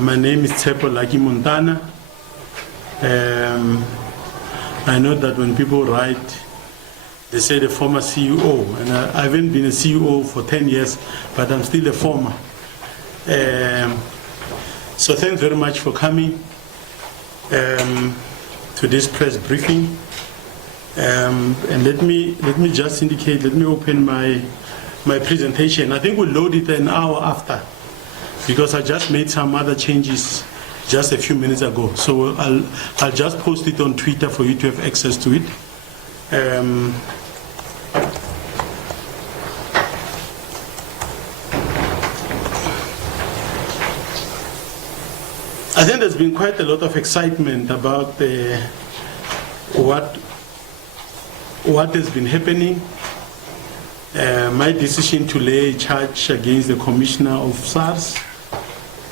My name is Tsepo Laki Montana. I know that when people write, they say the former CEO, and I haven't been a CEO for 10 years, but I'm still a former. So thanks very much for coming to this press briefing. And let me just indicate, let me open my presentation. I think we'll load it an hour after, because I just made some other changes just a few minutes ago. So I'll just post it on Twitter for you to have access to it. I think there's been quite a lot of excitement about what has been happening. My decision to lay a charge against the Commissioner of SARS,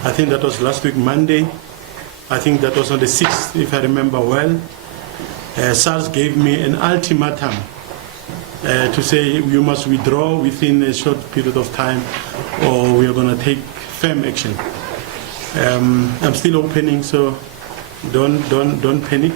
I think that was last week, Monday. I think that was on the 6th, if I remember well. SARS gave me an ultimatum to say you must withdraw within a short period of time, or we are going to take firm action. I'm still opening, so don't panic.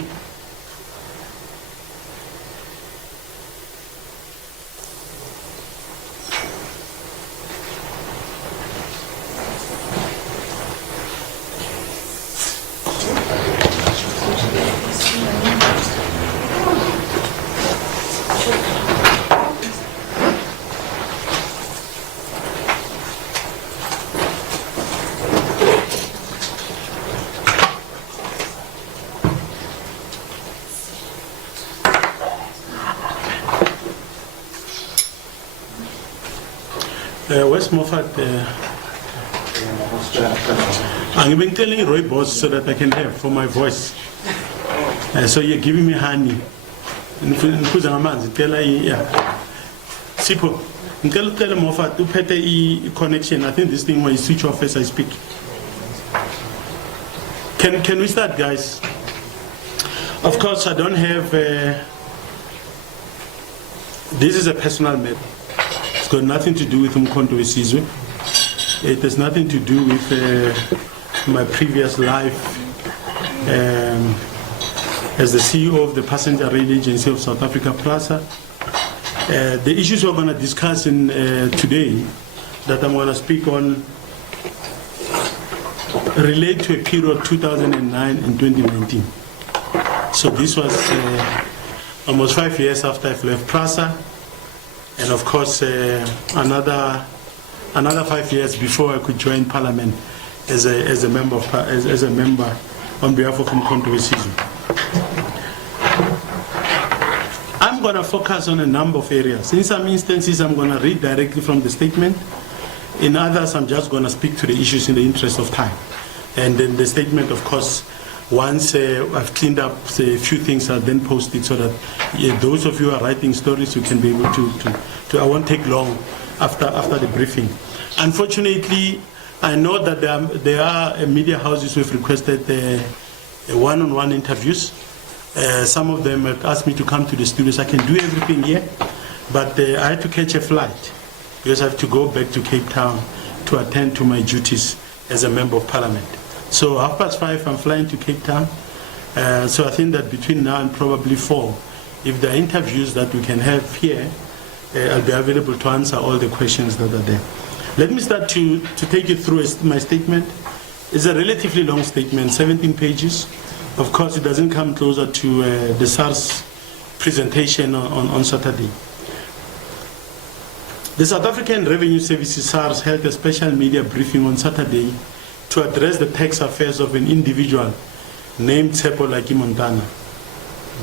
Where's Moffat? I'm been telling Roy Boss so that I can have for my voice. So you're giving me honey. Sipo, tell Moffat to put a connection. I think this thing will switch off as I speak. Can we start, guys? Of course, I don't have. This is a personal matter. It's got nothing to do with Umkhonto weSizwe. It has nothing to do with my previous life as the CEO of the Passenger Rail Agency of South Africa, PRASA. The issues we're going to discuss today, that I'm going to speak on, relate to a period 2009 and 2019. So this was almost 5 years after I've left PRASA. And of course, another 5 years before I could join Parliament as a member on behalf of Umkhonto weSizwe. I'm going to focus on a number of areas. In some instances, I'm going to read directly from the statement. In others, I'm just going to speak to the issues in the interest of time. And then the statement, of course, once I've cleaned up a few things, I'll then post it so that those of you who are writing stories, you can be able to I won't take long after the briefing. Unfortunately, I know that there are media houses who have requested one-on-one interviews. Some of them have asked me to come to the studios. I can do everything here, but I had to catch a flight because I have to go back to Cape Town to attend to my duties as a member of Parliament. So 5:30, I'm flying to Cape Town. So I think that between now and probably 4, if there are interviews that we can have here, I'll be available to answer all the questions that are there. Let me start to take you through my statement. It's a relatively long statement, 17 pages. Of course, it doesn't come closer to the SARS presentation on Saturday. The South African Revenue Services SARS held a special media briefing on Saturday to address the tax affairs of an individual named Tsepo Laki Montana.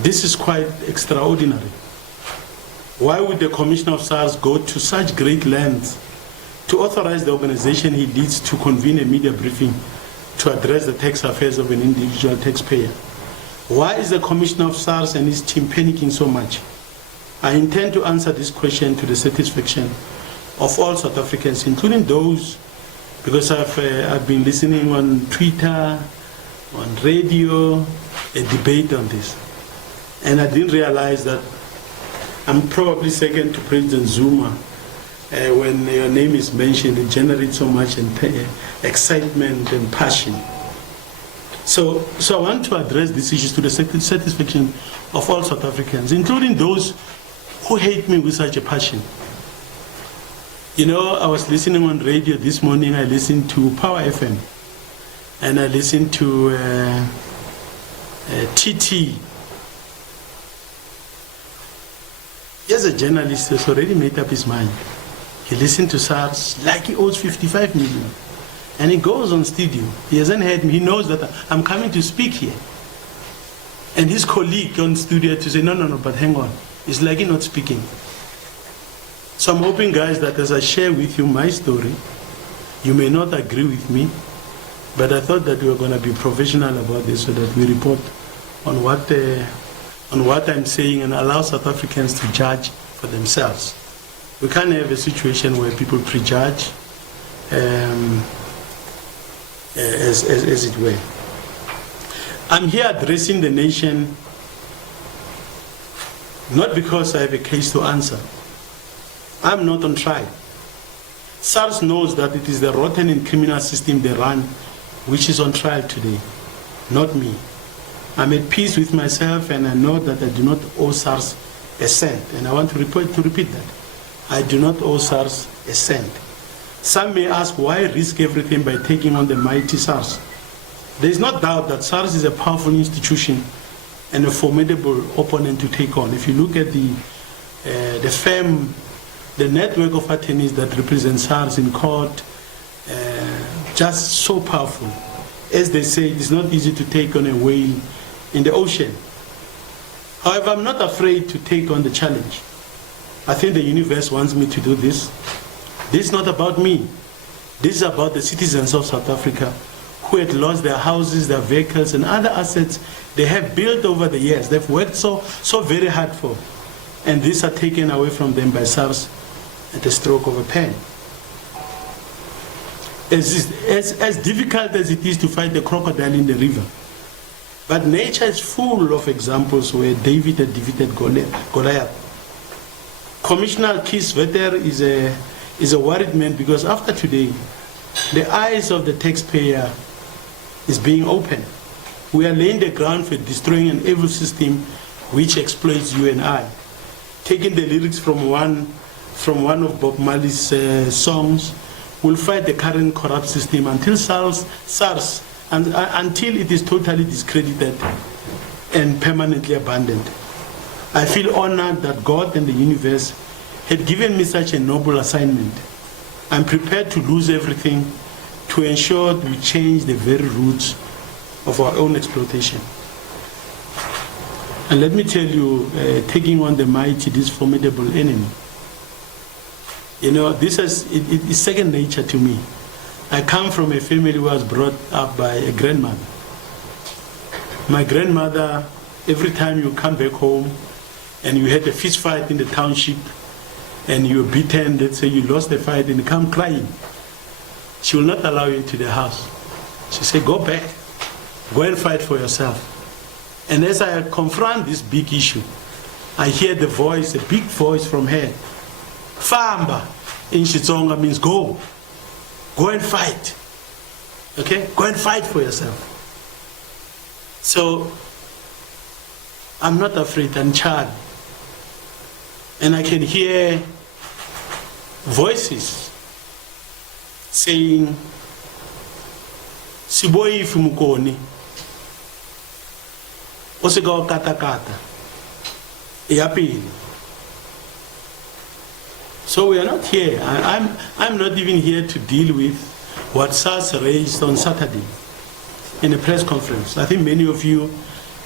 This is quite extraordinary. Why would the Commissioner of SARS go to such great lengths to authorize the organization he leads to convene a media briefing to address the tax affairs of an individual taxpayer? Why is the Commissioner of SARS and his team panicking so much? I intend to answer this question to the satisfaction of all South Africans, including those, because I've been listening on Twitter, on radio, a debate on this. And I didn't realize that I'm probably second to President Zuma. When your name is mentioned, it generates so much excitement and passion. So I want to address these issues to the satisfaction of all South Africans, including those who hate me with such a passion. You know, I was listening on radio this morning. I listened to Power FM, and I listened to TT. Here's a journalist who's already made up his mind. He listened to SARS like he owes 55 million. And he goes on studio. He hasn't heard me. He knows that I'm coming to speak here. And his colleague on studio to say, no, but hang on. It's like he's not speaking. So I'm hoping, guys, that as I share with you my story, you may not agree with me, but I thought that we were going to be professional about this so that we report on what I'm saying and allow South Africans to judge for themselves. We can't have a situation where people prejudge, as it were. I'm here addressing the nation not because I have a case to answer. I'm not on trial. SARS knows that it is the rotten and criminal system they run which is on trial today, not me. I'm at peace with myself, and I know that I do not owe SARS a cent, and I want to repeat that. I do not owe SARS a cent. Some may ask, why risk everything by taking on the mighty SARS? There is no doubt that SARS is a powerful institution and a formidable opponent to take on. If you look at the network of attorneys that represent SARS in court, just so powerful. As they say, it's not easy to take on a whale in the ocean. However, I'm not afraid to take on the challenge. I think the universe wants me to do this. This is not about me. This is about the citizens of South Africa who had lost their houses, their vehicles, and other assets they have built over the years. They've worked so very hard for. And these are taken away from them by SARS at the stroke of a pen. As difficult as it is to fight the crocodile in the river, but nature is full of examples where David had defeated Goliath. Commissioner Kees Vetter is a worried man because after today, the eyes of the taxpayer is being opened. We are laying the ground for destroying an evil system which exploits you and I. Taking the lyrics from one of Bob Marley's songs, we'll fight the current corrupt system until until it is totally discredited and permanently abandoned. I feel honored that God and the universe had given me such a noble assignment. I'm prepared to lose everything to ensure we change the very roots of our own exploitation. And let me tell you, taking on the mighty, this formidable enemy, you know, it is second nature to me. I come from a family who was brought up by a grandmother. My grandmother, every time you come back home and you had a fist fight in the township and you were beaten, let's say you lost the fight and you come crying, she will not allow you into the house. She said, go back, go and fight for yourself. And as I confront this big issue, I hear the voice, a big voice from her. Famba in Xitsonga means go. Go and fight. Okay? Go and fight for yourself. So, I'm not afraid, I'm charged. And I can hear voices saying, Siboyi Fumukoni, Osego Katakata, Yapili. So we are not here. I'm not even here to deal with what SARS raised on Saturday in a press conference. I think many of you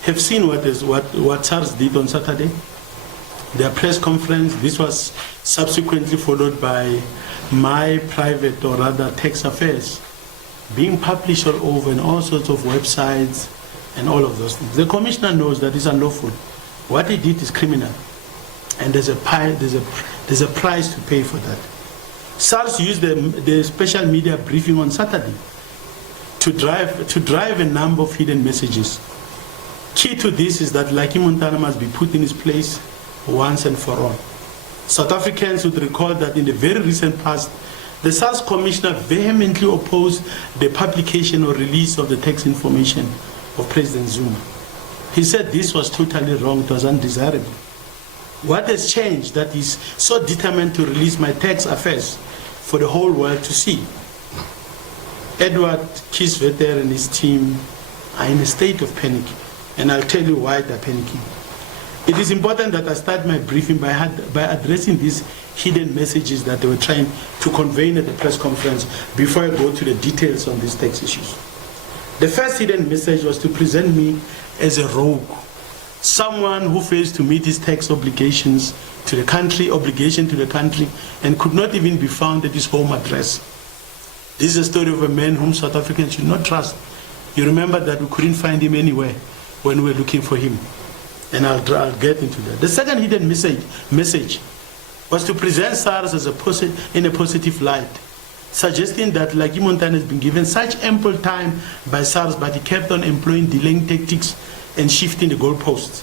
have seen what SARS did on Saturday. Their press conference, this was subsequently followed by my private, or rather tax affairs, being published all over in all sorts of websites and all of those things. The commissioner knows that it's unlawful. What he did is criminal. And there's a price to pay for that. SARS used the special media briefing on Saturday to drive a number of hidden messages. Key to this is that Lucky Montana must be put in his place once and for all. South Africans would recall that in the very recent past, The SARS commissioner vehemently opposed the publication or release of the tax information of President Zuma. He said this was totally wrong, it was undesirable. What has changed that he's so determined to release my tax affairs for the whole world to see? Edward Kieswetter and his team are in a state of panic, and I'll tell you why they're panicking. It is important that I start my briefing by addressing these hidden messages that they were trying to convey at the press conference before I go to the details on these tax issues. The first hidden message was to present me as a rogue, someone who fails to meet his tax obligations to the country, and could not even be found at his home address. This is a story of a man whom South Africans should not trust. You remember that we couldn't find him anywhere when we were looking for him. And I'll get into that. The second hidden message was to present SARS as in a positive light, suggesting that Lucky Montana has been given such ample time by SARS, but he kept on employing delaying tactics and shifting the goalposts.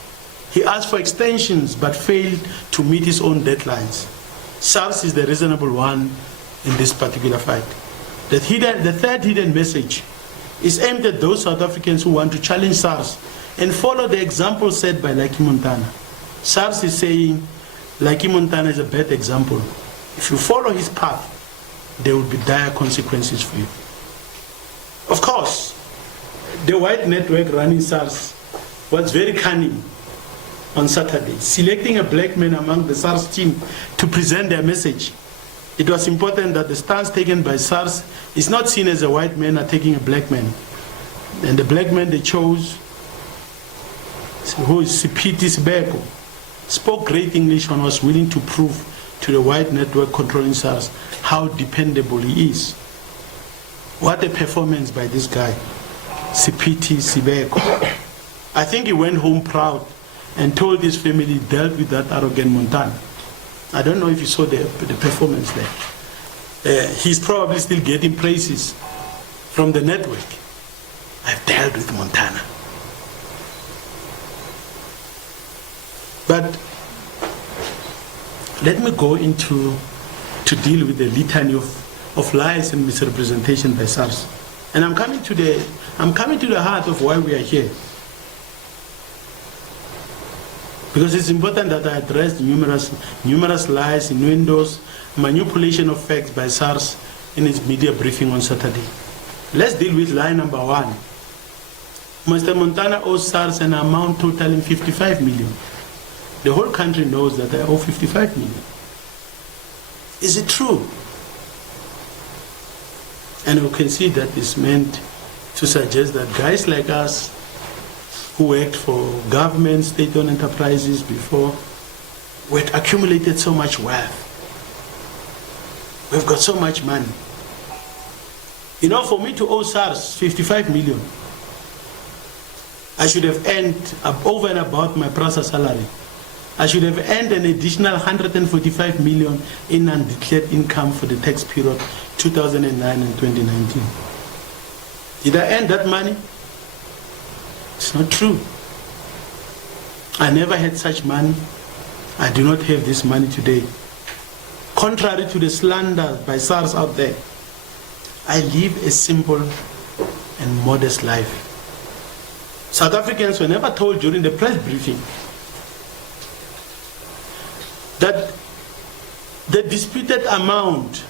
He asked for extensions but failed to meet his own deadlines. SARS is the reasonable one in this particular fight. The third hidden message is aimed at those South Africans who want to challenge SARS and follow the example set by Lucky Montana. SARS is saying Lucky Montana is a bad example. If you follow his path, there will be dire consequences for you. Of course, the white network running SARS was very cunning on Saturday, selecting a black man among the SARS team to present their message. It was important that the stance taken by SARS is not seen as a white man attacking a black man. And the black man they chose, who is Sipiti Sibeko, spoke great English and was willing to prove to the white network controlling SARS how dependable he is. What a performance by this guy, Sipiti Sibeko. I think he went home proud and told his family he dealt with that arrogant Montana. I don't know if you saw the performance there. He's probably still getting praises from the network. I've dealt with Montana. But let me go into to deal with the litany of lies and misrepresentation by SARS. And I'm coming to the heart of why we are here. Because it's important that I address numerous lies, innuendos, manipulation of facts by SARS in its media briefing on Saturday. Let's deal with lie number one. Mr. Montana owes SARS an amount totaling 55 million. The whole country knows that I owe 55 million. Is it true? And we can see that it's meant to suggest that guys like us who worked for government, state-owned enterprises before, we had accumulated so much wealth. We've got so much money. You know, for me to owe SARS 55 million, I should have earned over and above my PRASA salary. I should have earned an additional 145 million in undeclared income for the tax period 2009 and 2019. Did I earn that money? It's not true. I never had such money. I do not have this money today. Contrary to the slander by SARS out there, I live a simple and modest life. South Africans were never told during the press briefing that the disputed amount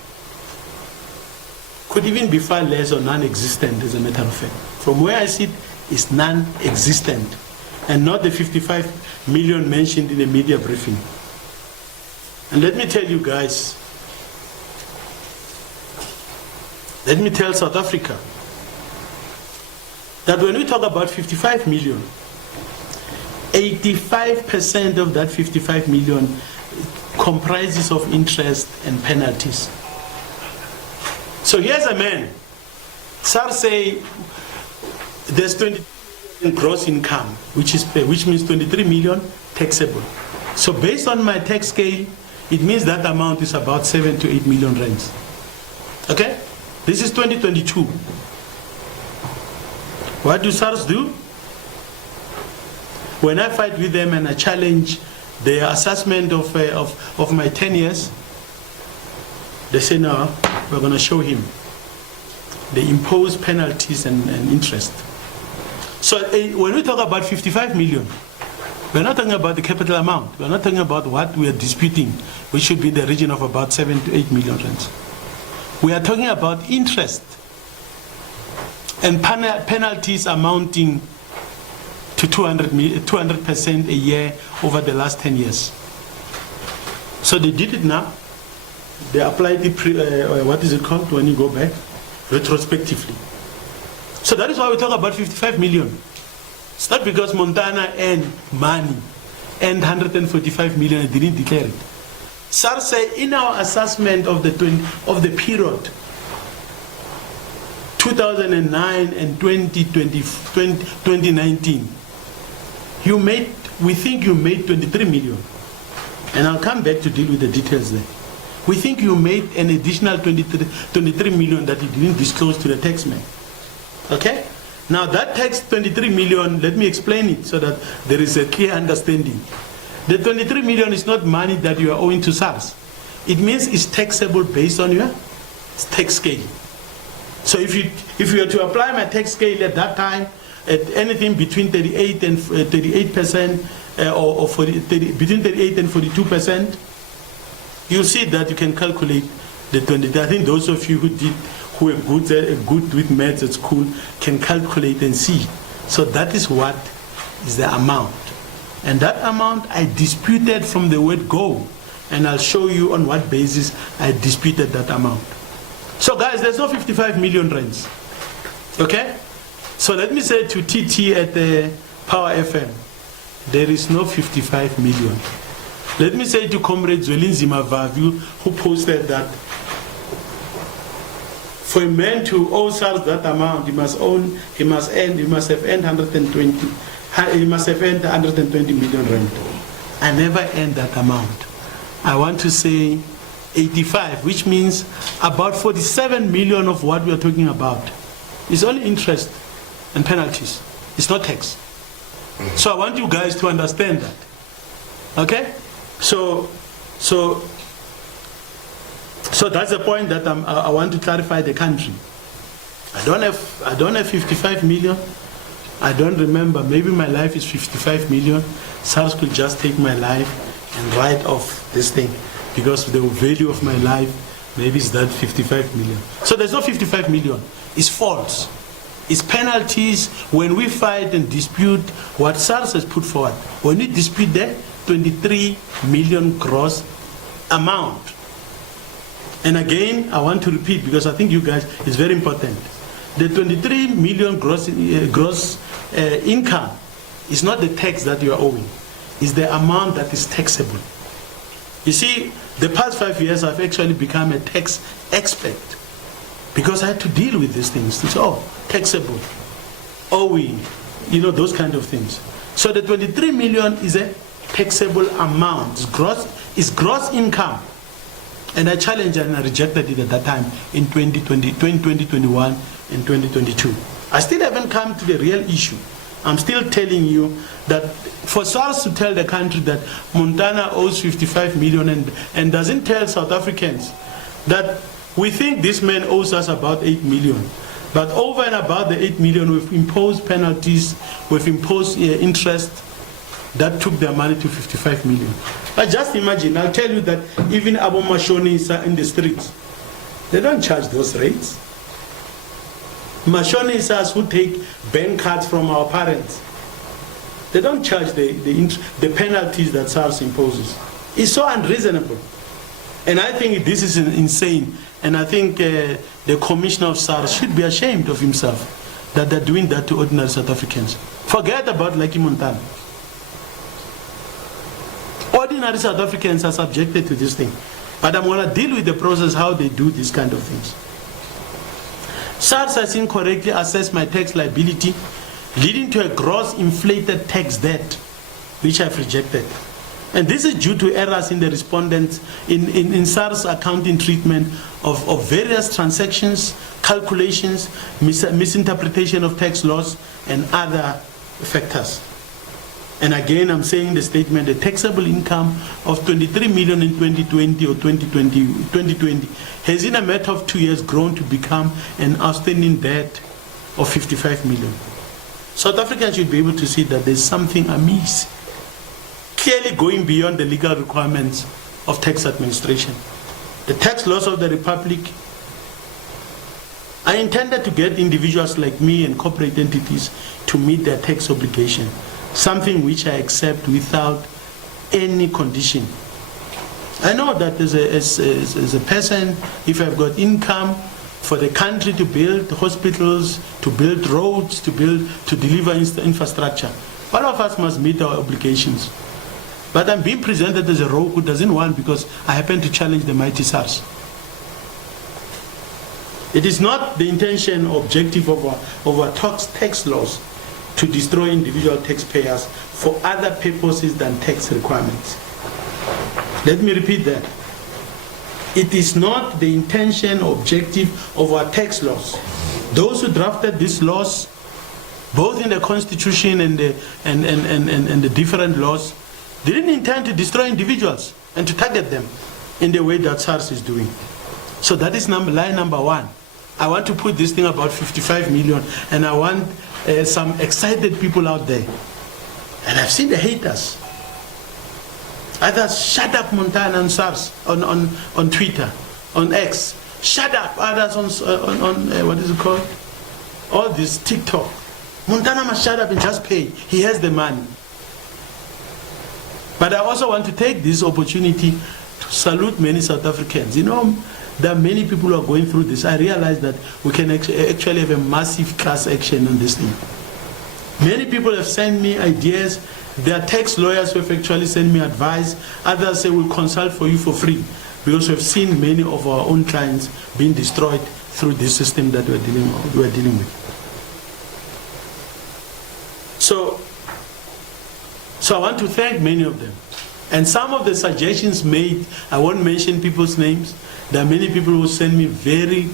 could even be far less or non-existent, as a matter of fact. From where I sit, it's non-existent, and not the 55 million mentioned in the media briefing. And let me tell you guys, let me tell South Africa, that when we talk about 55 million, 85% of that 55 million comprises of interest and penalties. So here's a man, SARS say there's 20 million gross income, which means 23 million taxable. So based on my tax scale, it means that amount is about 7 to 8 million rands. Okay? This is 2022. What do SARS do? When I fight with them and I challenge their assessment of my 10 years, They say, no, we're going to show him. They impose penalties and interest. So when we talk about 55 million, we're not talking about the capital amount. We're not talking about what we are disputing, which should be in the region of about 7 to 8 million rands. We are talking about interest and penalties amounting to 200% a year over the last 10 years. So they did it now. They applied it, what is it called when you go back? Retrospectively. So that is why we talk about 55 million. It's not because Montana earned money, earned 145 million and didn't declare it. SARS say in our assessment of the period 2009 and 2019, we think you made 23 million. And I'll come back to deal with the details there. We think you made an additional 23 million that you didn't disclose to the taxman. Okay? Now that tax 23 million, let me explain it so that there is a clear understanding. The 23 million is not money that you are owing to SARS. It means it's taxable based on your tax scale. So if you were to apply my tax scale at that time, at anything between 38 and 38%, between 38 and 42%, you'll see that you can calculate the 20. I think those of you who are good with maths at school can calculate and see. So that is what is the amount. And that amount I disputed from the word go. And I'll show you on what basis I disputed that amount. So guys, there's no 55 million rands. Okay? So let me say to TT at the Power FM, there is no 55 million. Let me say to Comrade Zwelinzima Vavu, who posted that for a man to owe SARS that amount, he must have earned 120 million rand. I never earned that amount. I want to say 85, which means about 47 million of what we are talking about is only interest and penalties. It's not tax. So I want you guys to understand that. Okay? So that's the point that I want to clarify the country. I don't have 55 million. I don't remember. Maybe my life is 55 million. SARS could just take my life and write off this thing because the value of my life maybe is that 55 million. So there's no 55 million. It's false. It's penalties when we fight and dispute what SARS has put forward. When we dispute the 23 million gross amount. And again, I want to repeat because I think you guys, it's very important. The 23 million gross income is not the tax that you are owing. It's the amount that is taxable. You see, the past 5 years I've actually become a tax expert because I had to deal with these things. It's taxable, owing, those kind of things. So the 23 million is a taxable amount. It's gross income. And I challenged and I rejected it at that time in 2021 and 2022. I still haven't come to the real issue. I'm still telling you that for SARS to tell the country that Montana owes 55 million and doesn't tell South Africans that we think this man owes us about 8 million. But over and above the 8 million, we've imposed penalties, we've imposed interest that took their money to 55 million. But just imagine, I'll tell you that even Abu Mashonis in the streets, they don't charge those rates. Mashonis who take bank cards from our parents, they don't charge the penalties that SARS imposes. It's so unreasonable. And I think this is insane. And I think the commissioner of SARS should be ashamed of himself that they're doing that to ordinary South Africans. Forget about Lucky Montana. Ordinary South Africans are subjected to this thing. But I'm going to deal with the process how they do these kind of things. SARS has incorrectly assessed my tax liability, leading to a gross inflated tax debt, which I've rejected. And this is due to errors in the respondents in SARS accounting treatment of various transactions, calculations, misinterpretation of tax laws, and other factors. And again, I'm saying in the statement, the taxable income of 23 million in 2020 or 2020 has in a matter of 2 years grown to become an outstanding debt of 55 million. South Africans should be able to see that there's something amiss, clearly going beyond the legal requirements of tax administration. The tax laws of the Republic are intended to get individuals like me and corporate entities to meet their tax obligation, something which I accept without any condition. I know that as a person, if I've got income for the country to build hospitals, to build roads, to deliver infrastructure, all of us must meet our obligations. But I'm being presented as a rogue who doesn't want because I happen to challenge the mighty SARS. It is not the intention or objective of our tax laws to destroy individual taxpayers for other purposes than tax requirements. Let me repeat that. It is not the intention or objective of our tax laws. Those who drafted these laws, both in the Constitution and the different laws, didn't intend to destroy individuals and to target them in the way that SARS is doing. So that is line number one. I want to put this thing about 55 million, and I want some excited people out there. And I've seen the haters. Others, shut up Montana and SARS on Twitter, on X. Shut up. Others on what is it called? All this TikTok. Montana must shut up and just pay. He has the money. But I also want to take this opportunity to salute many South Africans. You know, there are many people who are going through this. I realize that we can actually have a massive class action on this thing. Many people have sent me ideas. Their tax lawyers have actually sent me advice. Others say we'll consult for you for free, because we've seen many of our own clients being destroyed through this system that we're dealing with. So I want to thank many of them. And some of the suggestions made, I won't mention people's names. There are many people who send me very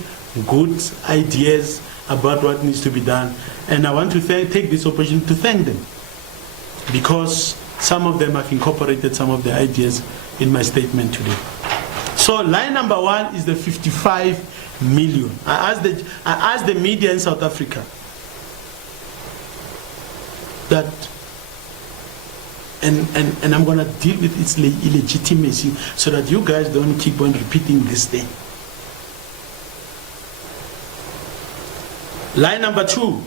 good ideas about what needs to be done. And I want to take this opportunity to thank them, because some of them have incorporated some of the ideas in my statement today. So line number one is the 55 million. I asked the media in South Africa that, and I'm going to deal with its illegitimacy so that you guys don't keep on repeating this thing. Line number two,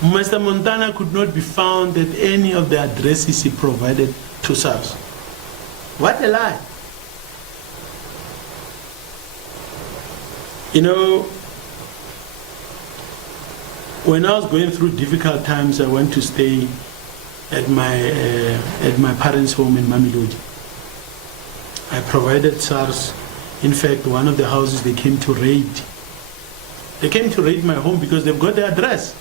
Mr. Montana could not be found at any of the addresses he provided to SARS. What a lie. You know, when I was going through difficult times, I went to stay at my parents' home in Mamelodi. I provided SARS. In fact, one of the houses they came to raid. They came to raid my home because they've got the address.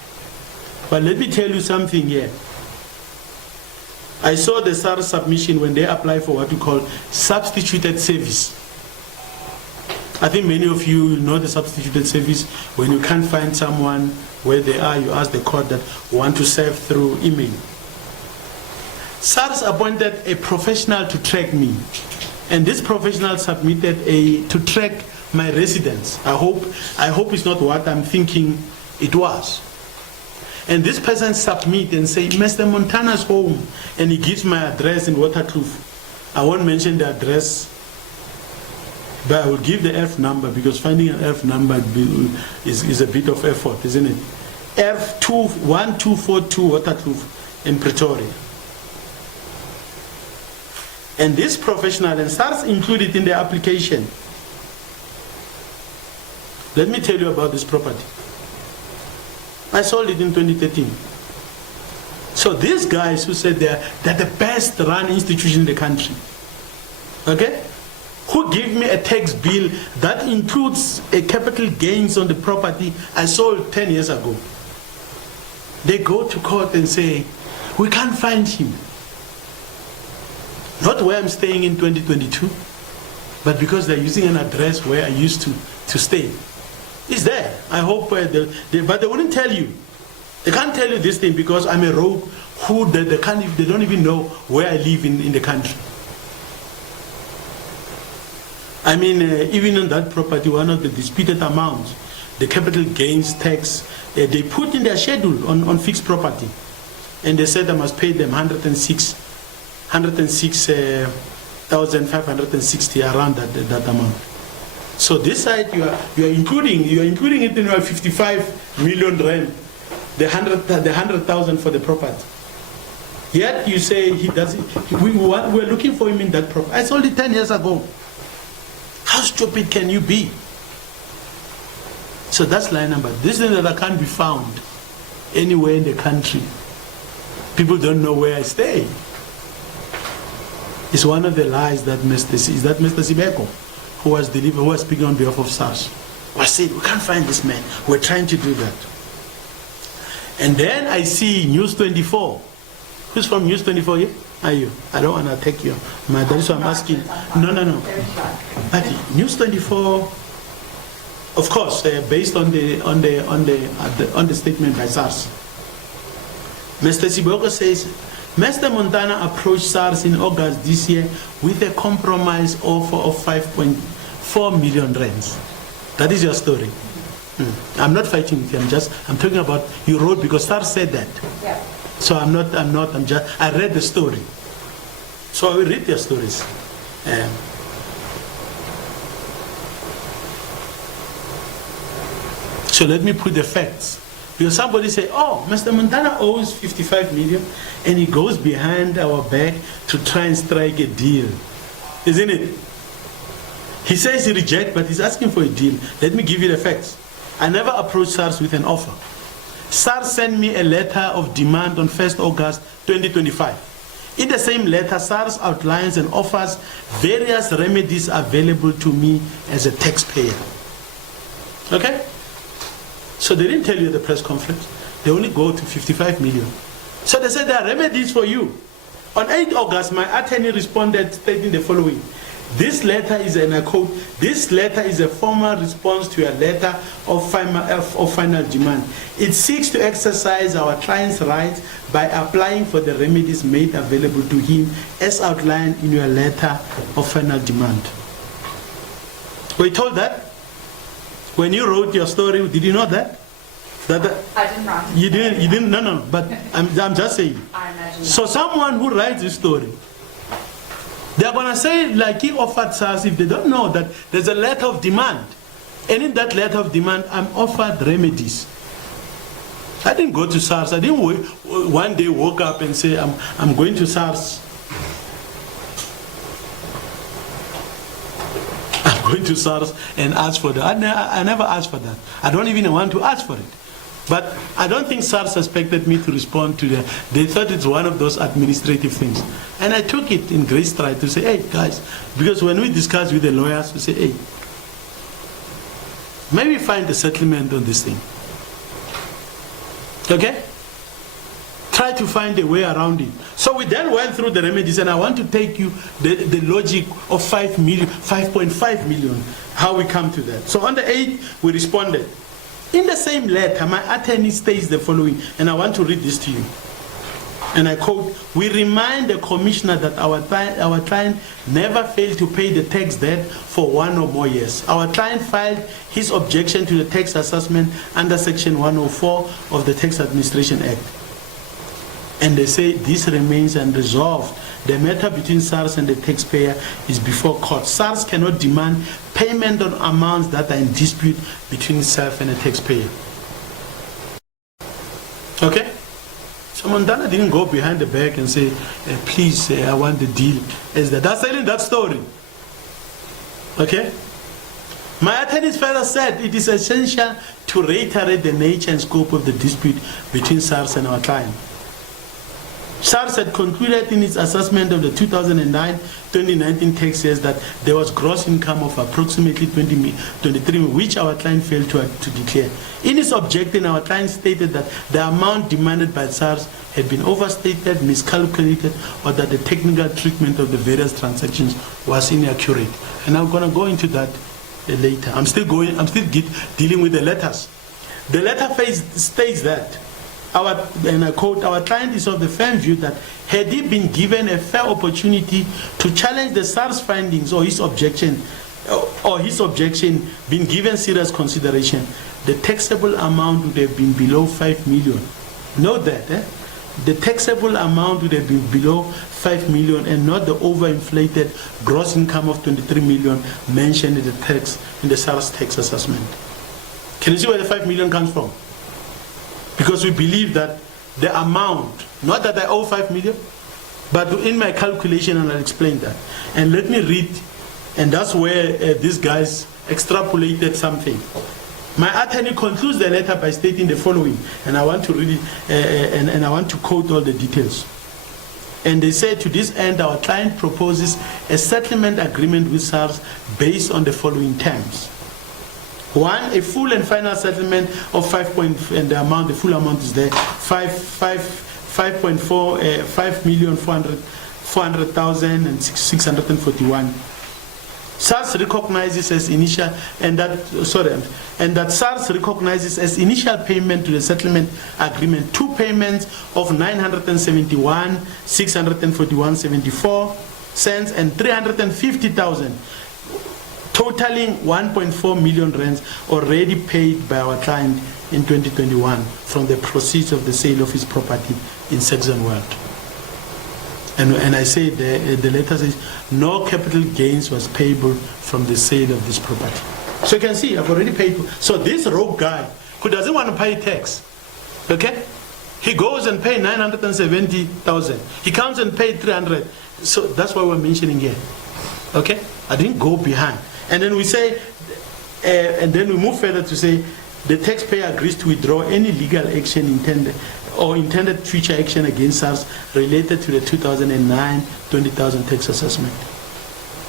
But let me tell you something here. I saw the SARS submission when they apply for what we call substituted service. I think many of you know the substituted service. When you can't find someone where they are, you ask the court that want to serve through email. SARS appointed a professional to track me, and this professional submitted to track my residence. I hope it's not what I'm thinking it was. And this person submit and say, Mr. Montana's home, and he gives my address in Waterkloof. I won't mention the address, but I will give the F number, because finding an F number is a bit of effort, isn't it? F1242 Waterkloof in Pretoria. And this professional, and SARS included in the application. Let me tell you about this property. I sold it in 2013. So these guys who said they're the best run institution in the country, okay, who give me a tax bill that includes a capital gains on the property I sold 10 years ago. They go to court and say, we can't find him. Not where I'm staying in 2022, but because they're using an address where I used to stay. It's there. I hope, but they wouldn't tell you. They can't tell you this thing because I'm a rogue who they don't even know where I live in the country. I mean, even on that property, one of the disputed amounts, the capital gains tax, they put in their schedule on fixed property, and they said I must pay them 106,560 around that amount. So this side you are including it in your 55 million rand, the 100,000 for the property. Yet you say we're looking for him in that property. I sold it 10 years ago. How stupid can you be? So that's line number. This thing that can't be found anywhere in the country. People don't know where I stay. It's one of the lies that Mr. Sibeko, who was speaking on behalf of SARS, was saying, we can't find this man. We're trying to do that. And then I see News 24. Who's from News 24 here? Are you? I don't want to take you. That is what I'm asking. No. But News 24, of course, based on the statement by SARS. Mr. Siboko says, Mr. Montana approached SARS in August this year with a compromise offer of 5.4 million rands. That is your story. I'm not fighting with you. I'm talking about you wrote because SARS said that. Yeah. So I read the story. So I will read your stories. So let me put the facts. Because somebody say, oh, Mr. Montana owes 55 million and he goes behind our back to try and strike a deal. Isn't it? He says he rejects, but he's asking for a deal. Let me give you the facts. I never approached SARS with an offer. SARS sent me a letter of demand on 1st August 2025. In the same letter, SARS outlines and offers various remedies available to me as a taxpayer. Okay? So they didn't tell you at the press conference. They only go to 55 million. So they said there are remedies for you. On 8 August, my attorney responded stating the following. This letter is, and I quote, this letter is a formal response to a letter of final demand. It seeks to exercise our client's rights by applying for the remedies made available to him as outlined in your letter of final demand. Were you told that? When you wrote your story, did you know that? I didn't write it. You didn't, no, but I'm just saying. I imagine. So someone who writes this story, they're going to say, like he offered SARS, if they don't know that there's a letter of demand. And in that letter of demand, I'm offered remedies. I didn't go to SARS. I didn't one day woke up and say, I'm going to SARS. I'm going to SARS and ask for that. I never asked for that. I don't even want to ask for it. But I don't think SARS expected me to respond to that. They thought it's one of those administrative things. And I took it in great stride to say, hey, guys, because when we discuss with the lawyers, we say, hey, maybe find a settlement on this thing. Okay? Try to find a way around it. So we then went through the remedies, and I want to take you the logic of 5.5 million, how we come to that. So on the 8th, we responded. In the same letter, my attorney states the following, and I want to read this to you. And I quote, we remind the commissioner that our client never failed to pay the tax debt for 1 or more years. Our client filed his objection to the tax assessment under Section 104 of the Tax Administration Act. And they say this remains unresolved. The matter between SARS and the taxpayer is before court. SARS cannot demand payment on amounts that are in dispute between itself and the taxpayer. Okay? So Montana didn't go behind the back and say, please, I want the deal. That's telling that story. Okay? My attorneys further said it is essential to reiterate the nature and scope of the dispute between SARS and our client. SARS had concluded in its assessment of the 2009-2019 tax years that there was gross income of approximately 23 million, which our client failed to declare. In its objection, our client stated that the amount demanded by SARS had been overstated, miscalculated, or that the technical treatment of the various transactions was inaccurate. And I'm going to go into that later. I'm still dealing with the letters. The letter states that and I quote, our client is of the firm view that had he been given a fair opportunity to challenge the SARS findings or his objection been given serious consideration, the taxable amount would have been below 5 million. Note that, the taxable amount would have been below 5 million and not the overinflated gross income of 23 million mentioned in the SARS tax assessment. Can you see where the 5 million comes from? Because we believe that the amount, not that I owe 5 million, but in my calculation, and I'll explain that. And let me read, and that's where these guys extrapolated something. My attorney concludes the letter by stating the following, and I want to read it, and I want to quote all the details. And they say, to this end, our client proposes a settlement agreement with SARS based on the following terms. 1, a full and final settlement of 5 and the amount, the full amount is there, 5,400,641. SARS recognizes as initial, and that SARS recognizes as initial payment to the settlement agreement 2 payments of 971,641.74 cents and 350,000, totaling 1.4 million rands already paid by our client in 2021 from the proceeds of the sale of his property in Saxon World. And I say the letter says no capital gains was payable from the sale of this property. So you can see I've already paid. So this rogue guy who doesn't want to pay tax, okay, he goes and pays 970,000. He comes and pays 300. So that's what we're mentioning here. Okay, I didn't go behind. And then we say, and then we move further to say, the taxpayer agrees to withdraw any legal action intended future action against SARS related to the 2009 20,000 tax assessment.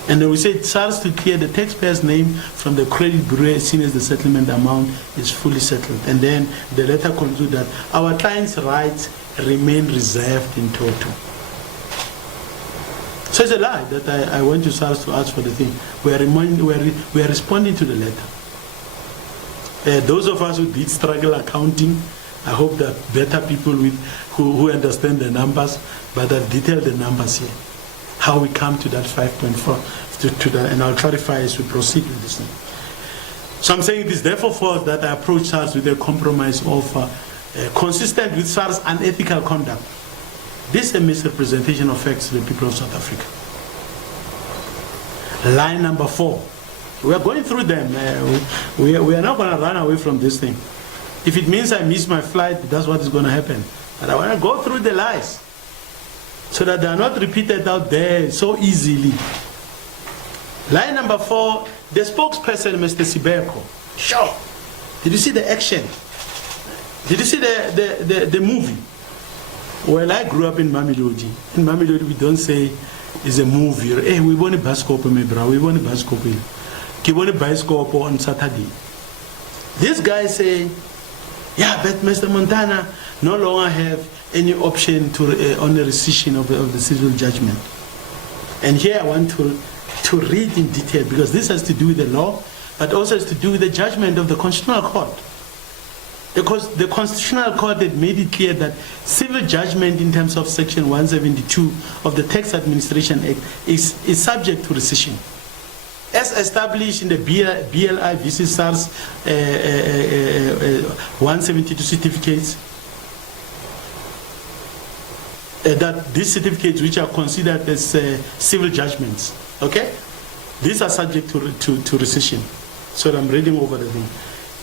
And then we say SARS to clear the taxpayer's name from the credit bureau as soon as the settlement amount is fully settled. And then the letter concludes that our client's rights remain reserved in total. So it's a lie that I went to SARS to ask for the thing. We are responding to the letter. Those of us who did struggle accounting, I hope that better people who understand the numbers, but I've detailed the numbers here, how we come to that 5.4, to that, and I'll clarify as we proceed with this thing. So I'm saying it is therefore false that I approach SARS with a compromise of consistent with SARS unethical conduct. This is a misrepresentation of facts to the people of South Africa. Line number 4. We are going through them. We are not going to run away from this thing. If it means I miss my flight, that's what is going to happen. But I want to go through the lies so that they are not repeated out there so easily. Line number 4, the spokesperson, Mr. Sibeko. Sure. Did you see the action? Did you see the movie? Well, I grew up in Mamelodi. In Mamelodi, we don't say it's a movie. Hey, we want a bioscope, my bro. We want a bioscope. We want a bioscope on Saturday. This guy say, yeah, but Mr. Montana no longer have any option to on the rescission of the civil judgment. And here I want to read in detail, because this has to do with the law, but also has to do with the judgment of the Constitutional Court. Because the Constitutional Court had made it clear that civil judgment in terms of Section 172 of the Tax Administration Act is subject to rescission. As established in the BLI vs. SARS 172 certificates, that these certificates, which are considered as civil judgments, okay, these are subject to rescission. So I'm reading over the thing.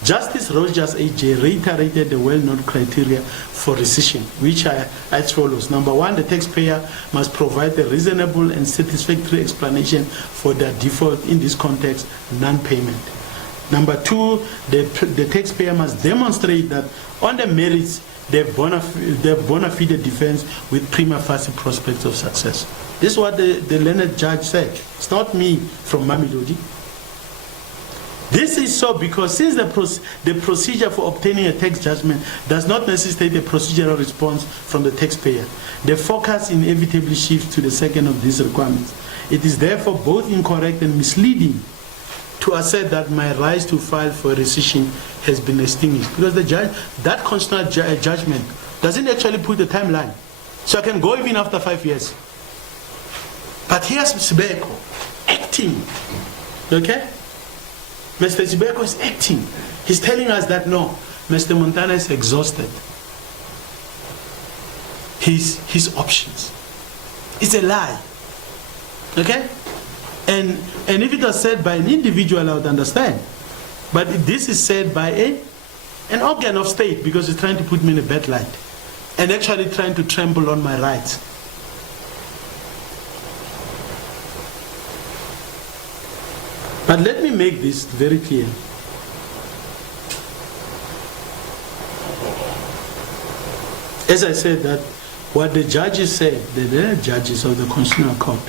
Justice Rogers A.J. reiterated the well-known criteria for rescission, which are as follows. Number 1, the taxpayer must provide a reasonable and satisfactory explanation for their default, in this context, non-payment. Number 2, the taxpayer must demonstrate that on the merits they have bona fide defense with prima facie prospects of success. This is what the learned judge said. It's not me from Mamelodi. This is so because since the procedure for obtaining a tax judgment does not necessitate a procedural response from the taxpayer, the focus inevitably shifts to the second of these requirements. It is therefore both incorrect and misleading to assert that my right to file for rescission has been extinguished, because the judge, that constitutional judgment Doesn't actually put a timeline. So I can go even after 5 years. But here's Sibeko acting. Okay? Mr. Sibeko is acting. He's telling us that no, Mr. Montana is exhausted. His options. It's a lie. Okay? And if it was said by an individual, I would understand. But this is said by an organ of state, because it's trying to put me in a bad light and actually trying to trample on my rights. But let me make this very clear. As I said, that what the judges said, the judges of the Constitutional Court,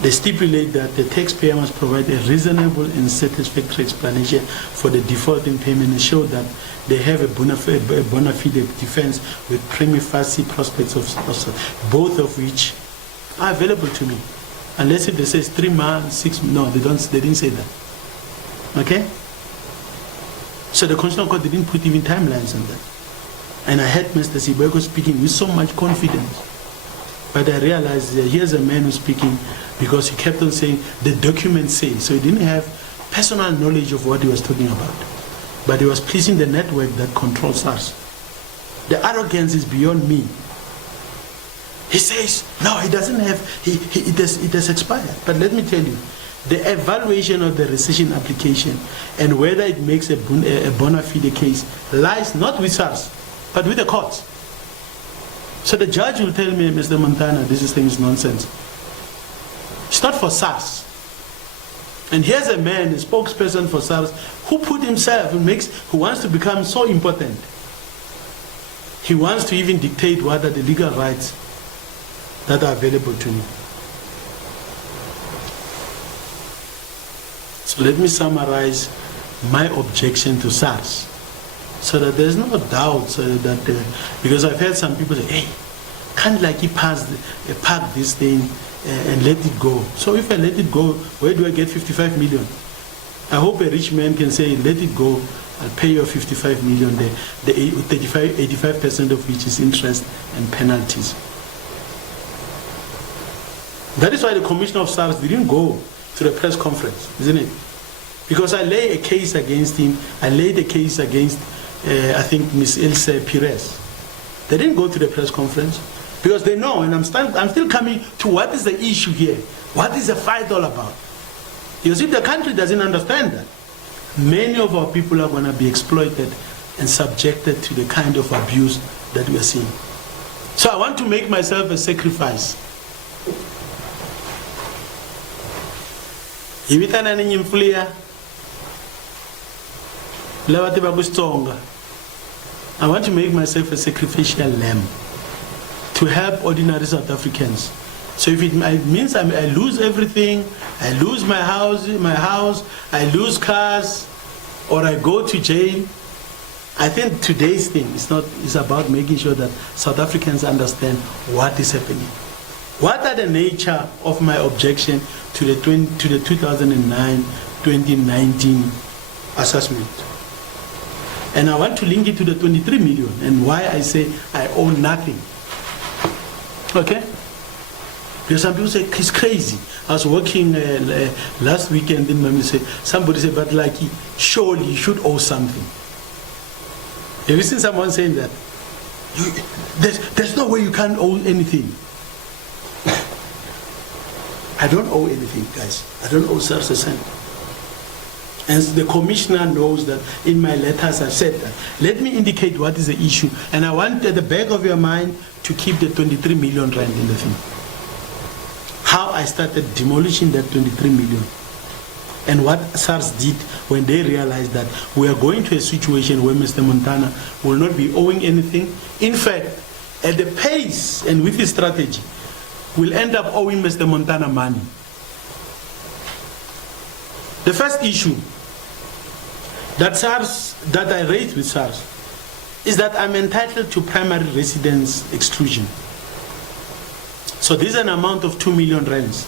they stipulate that the taxpayer must provide a reasonable and satisfactory explanation for the default in payment and show that they have a bona fide defense with prima facie prospects of both of which are available to me. Unless if they say 3 months, 6 months, no, they didn't say that. Okay? So the Constitutional Court didn't put even timelines on that. And I heard Mr. Sibeko speaking with so much confidence. But I realized that here's a man who's speaking because he kept on saying the documents say. So he didn't have personal knowledge of what he was talking about. But he was pleasing the network that controls us. The arrogance is beyond me. He says, no, he doesn't have, it has expired. But let me tell you, the evaluation of the rescission application and whether it makes a bona fide case lies not with SARS, but with the courts. So the judge will tell me, Mr. Montana, this thing is nonsense. It's not for SARS. And here's a man, a spokesperson for SARS, who put himself, who wants to become so important. He wants to even dictate what are the legal rights that are available to me. So let me summarize my objection to SARS, so that there's no doubt that, because I've heard some people say, hey, can't like he park this thing and let it go. So if I let it go, where do I get 55 million? I hope a rich man can say, let it go, I'll pay you 55 million, the 85% of which is interest and penalties. That is why the commissioner of SARS didn't go to the press conference, isn't it? Because I lay a case against him. I laid a case against, I think, Ms. Ilse Pires. They didn't go to the press conference because they know, and I'm still coming to what is the issue here. What is the fight all about? Because if the country doesn't understand that, many of our people are going to be exploited and subjected to the kind of abuse that we are seeing. So I want to make myself a sacrifice. I want to make myself a sacrificial lamb to help ordinary South Africans. So if it means I lose everything, I lose my house, I lose cars, or I go to jail, I think today's thing is about making sure that South Africans understand what is happening. What are the nature of my objection to the 2009-2019 assessment? And I want to link it to the 23 million and why I say I own nothing. Okay? Because some people say he's crazy. I was working last weekend in somebody said, but like surely you should owe something. Have you seen someone saying that? There's no way you can't owe anything. I don't owe anything, guys. I don't owe SARS a cent. And the commissioner knows that in my letters I've said that. Let me indicate what is the issue. And I want at the back of your mind to keep the 23 million rand in the thing. How I started demolishing that 23 million. And what SARS did when they realized that we are going to a situation where Mr. Montana will not be owing anything. In fact, at the pace and with his strategy, will end up owing Mr. Montana money. The first issue that I raised with SARS is that I'm entitled to primary residence exclusion. So this is an amount of 2 million rands.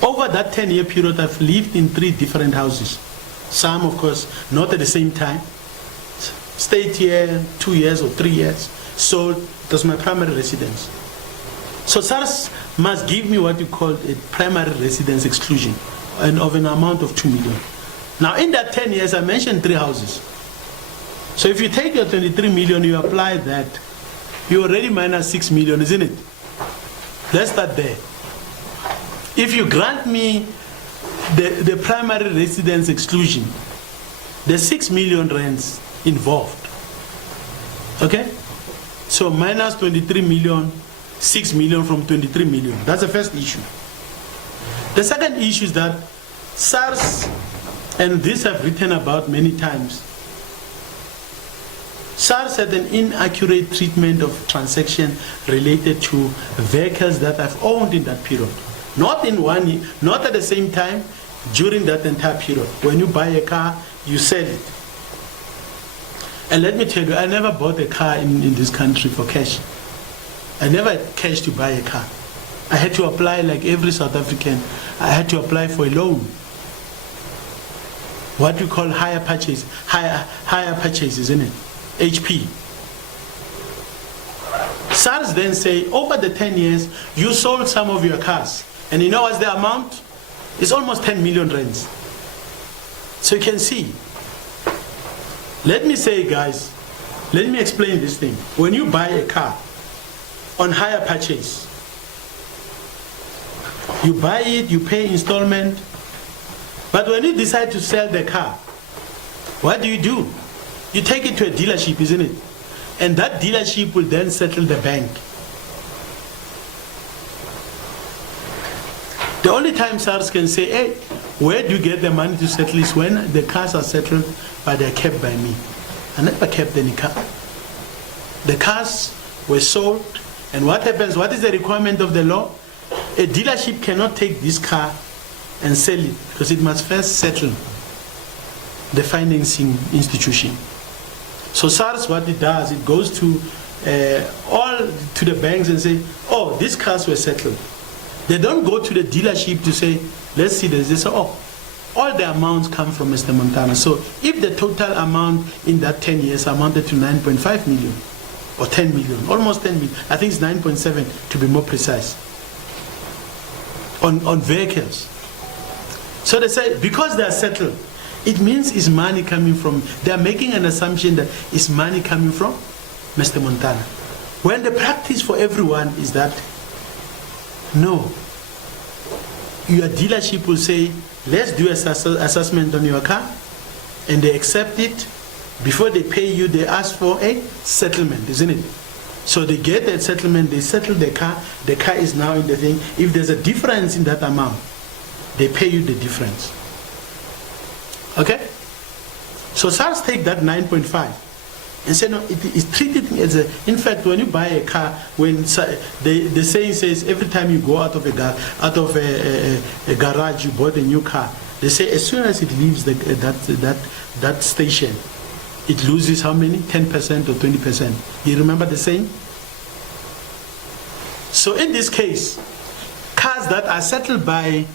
Over that 10-year period, I've lived in 3 different houses. Some, of course, not at the same time. stayed here 2 years or 3 years, sold, it was my primary residence. So SARS must give me what you call a primary residence exclusion and of an amount of 2 million. Now in that 10 years, I mentioned 3 houses. So if you take your 23 million, you apply that, you already minus 6 million, isn't it? Let's start there. If you grant me the primary residence exclusion, the 6 million rents involved. Okay? So minus 23 million, 6 million from 23 million. That's the first issue. The second issue is that SARS, and this I've written about many times, SARS had an inaccurate treatment of transaction related to vehicles that I've owned in that period. Not in 1 year, not at the same time, during that entire period. When you buy a car, you sell it. And let me tell you, I never bought a car in this country for cash. I never had cash to buy a car. I had to apply, like every South African, I had to apply for a loan. What we call hire purchase, hire purchase, isn't it? HP. SARS then say, over the 10 years, you sold some of your cars. And you know what's the amount? It's almost 10 million rands. So you can see. Let me say, guys, let me explain this thing. When you buy a car on hire purchase, you buy it, you pay installment, but when you decide to sell the car, what do? You take it to a dealership, isn't it? And that dealership will then settle the bank. The only time SARS can say, hey, where do you get the money to settle is when the cars are settled, but they're kept by me. I never kept any car. The cars were sold, and what happens, what is the requirement of the law? A dealership cannot take this car and sell it, because it must first settle the financing institution. So SARS, what it does, it goes to all to the banks and say, oh, these cars were settled. They don't go to the dealership to say, let's see this. They say, oh, all the amounts come from Mr. Montana. So if the total amount in that 10 years amounted to 9.5 million or 10 million, almost 10 million, I think it's 9.7 to be more precise, on vehicles. So they say, because they are settled, it means it's money coming from, they are making an assumption that it's money coming from Mr. Montana. When the practice for everyone is that, no, your dealership will say, let's do an assessment on your car, and they accept it. Before they pay you, they ask for a settlement, isn't it? So they get that settlement, they settle the car is now in the thing. If there's a difference in that amount, they pay you the difference. Okay? So SARS take that 9.5 and say, no, it is treated as a, in fact, when you buy a car, when the saying says every time you go out of a garage, you bought a new car, they say as soon as it leaves that station, it loses how many? 10% or 20%. You remember the saying? So in this case, cars that are settled by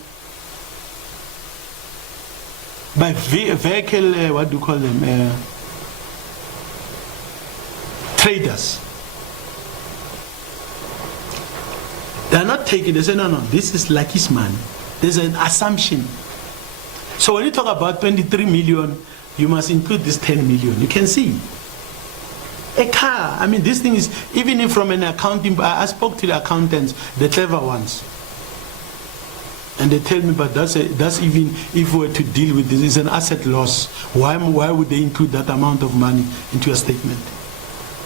vehicle, what do you call them? Traders. They are not taking, they say, no, this is like his money. There's an assumption. So when you talk about 23 million, you must include this 10 million. You can see. A car, I mean, this thing is, even if from an accounting, I spoke to the accountants, the clever ones. And they tell me, but that's even if we were to deal with this, it's an asset loss. Why would they include that amount of money into a statement?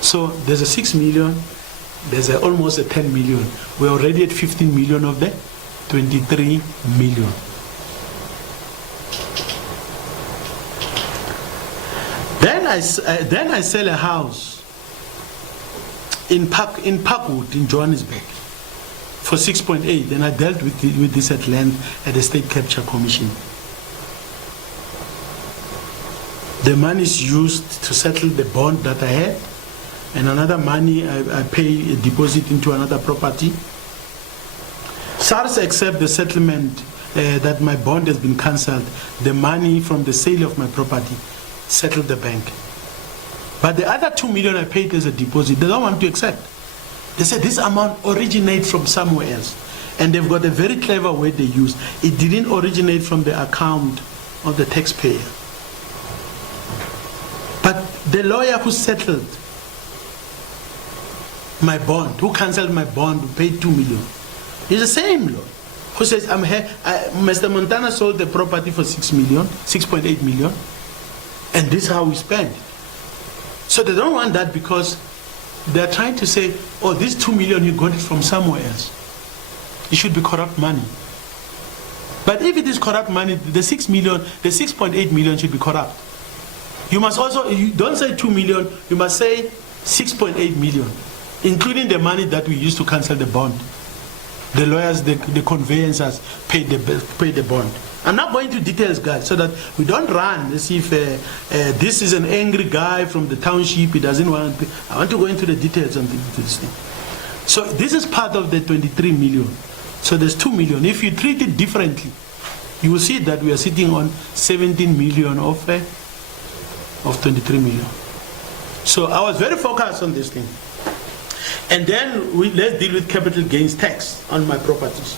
So there's a 6 million, there's almost a 10 million. We're already at 15 million of the 23 million. Then I sell a house in Parkwood in Johannesburg for 6.8, and I dealt with this at length at the State Capture Commission. The money is used to settle the bond that I had, and another money I pay a deposit into another property. SARS accept the settlement that my bond has been cancelled. The money from the sale of my property settled the bank. But the other 2 million I paid as a deposit, they don't want to accept. They said this amount originates from somewhere else. And they've got a very clever word they use. It didn't originate from the account of the taxpayer. But the lawyer who settled my bond, who cancelled my bond, who paid 2 million, is the same lawyer who says, Mr. Montana sold the property for 6.8 million, and this is how we spend. So they don't want that because they're trying to say, oh, this 2 million, you got it from somewhere else. It should be corrupt money. But if it is corrupt money, the 6 million, the 6.8 million should be corrupt. You must also, you don't say 2 million, you must say 6.8 million, including the money that we used to cancel the bond. The lawyers, the conveyancers paid the bond. I'm not going to details, guys, so that we don't run as if this is an angry guy from the township. He doesn't want to. I want to go into the details on this thing. So this is part of the 23 million. So there's 2 million. If you treat it differently, you will see that we are sitting on 17 million of 23 million. So I was very focused on this thing. And then let's deal with capital gains tax on my properties.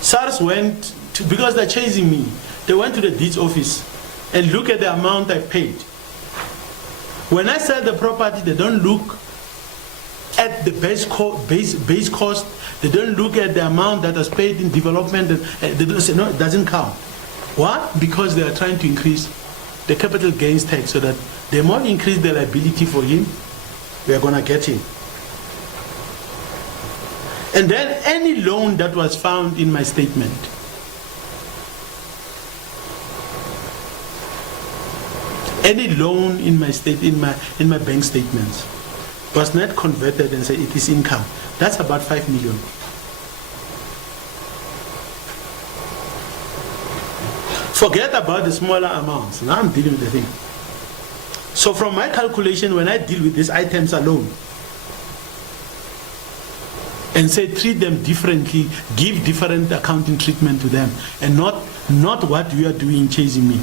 SARS went to, because they're chasing me, they went to the deeds office and look at the amount I paid. When I sell the property, they don't look at the base cost, they don't look at the amount that was paid in development, they don't say, no, it doesn't count. Why? Because they are trying to increase the capital gains tax so that the more increase the liability for him, we are going to get him. And then any loan that was found in my statement, any loan in my bank statements was not converted and said it is income. That's about 5 million. Forget about the smaller amounts. Now I'm dealing with the thing. So from my calculation, when I deal with these items alone, and say treat them differently, give different accounting treatment to them, and not what you are doing chasing me.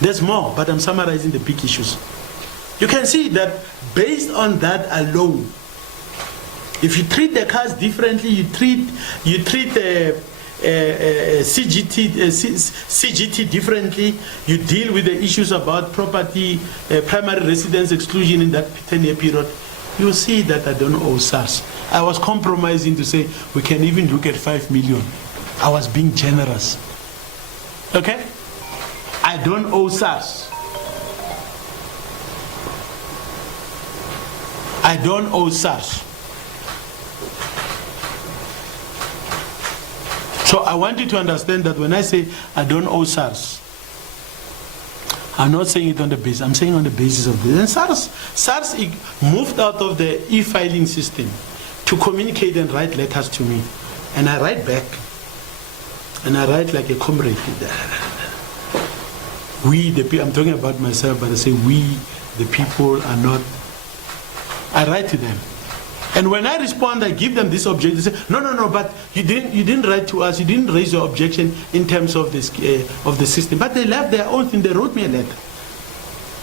There's more, but I'm summarizing the big issues. You can see that based on that alone, if you treat the cars differently, you treat CGT differently, you deal with the issues about property, primary residence exclusion in that 10-year period, you will see that I don't owe SARS. I was compromising to say we can even look at 5 million. I was being generous. Okay? I don't owe SARS. I don't owe SARS. So I want you to understand that when I say I don't owe SARS, I'm not saying it on the basis, I'm saying on the basis of this. And SARS moved out of the e-filing system to communicate and write letters to me. And I write back. And I write like a comrade. We, the people, I'm talking about myself, but I say we, the people, are not. I write to them. And when I respond, I give them this objection. They say, no, but you didn't write to us, you didn't raise your objection in terms of this of the system. But they left their own thing, they wrote me a letter.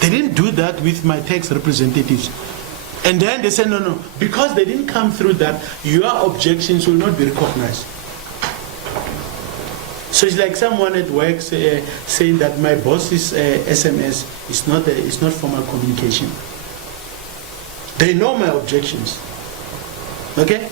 They didn't do that with my tax representatives. And then they said, no, because they didn't come through that, your objections will not be recognized. So it's like someone at work saying that my boss's SMS is not formal communication. They know my objections. Okay?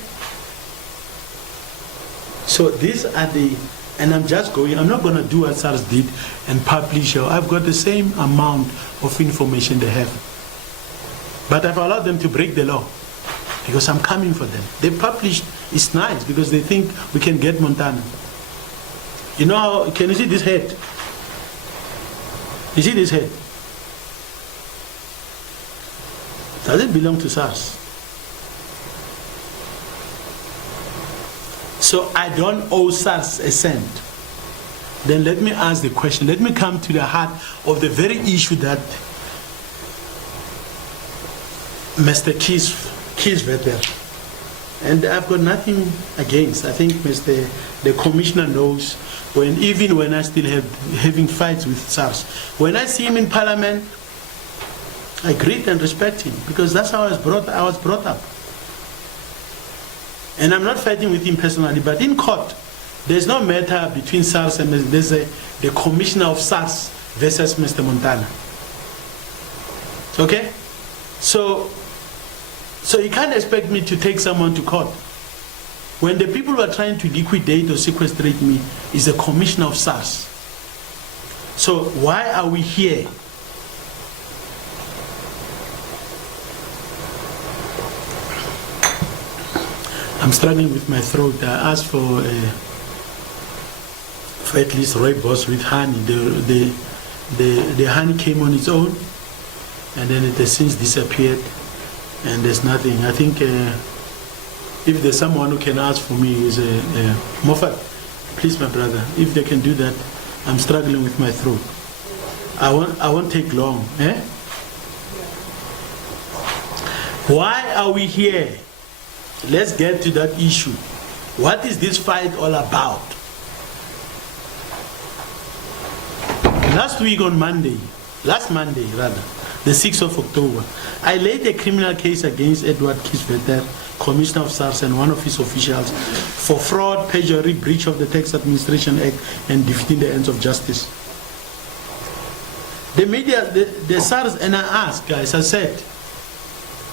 So these are the, and I'm just going, I'm not going to do what SARS did and publish. I've got the same amount of information they have. But I've allowed them to break the law because I'm coming for them. They published, it's nice because they think we can get Montana. You know how, can you see this head? You see this head? Does it belong to SARS? So I don't owe SARS a cent. Then let me ask the question. Let me come to the heart of the very issue that Mr. Keys read there. And I've got nothing against. I think the commissioner knows even when I still having fights with SARS. When I see him in parliament, I greet and respect him because that's how I was brought up. And I'm not fighting with him personally, but in court, there's no matter between SARS and there's the commissioner of SARS versus Mr. Montana. Okay? So you can't expect me to take someone to court. When the people who are trying to liquidate or sequestrate me is the commissioner of SARS. So why are we here? I'm struggling with my throat. I asked for at least rooibos with honey. The honey came on its own, and then it has since disappeared, and there's nothing. I think if there's someone who can ask for me, is Moffat, please, my brother, if they can do that. I'm struggling with my throat. I won't take long. Why are we here? Let's get to that issue. What is this fight all about? Last Monday, the 6th of October, I laid a criminal case against Edward Kisvetter, Commissioner of SARS, and one of his officials for fraud, perjury, breach of the Tax Administration Act, and defeating the ends of justice. The media, the SARS, and I asked, guys, I said,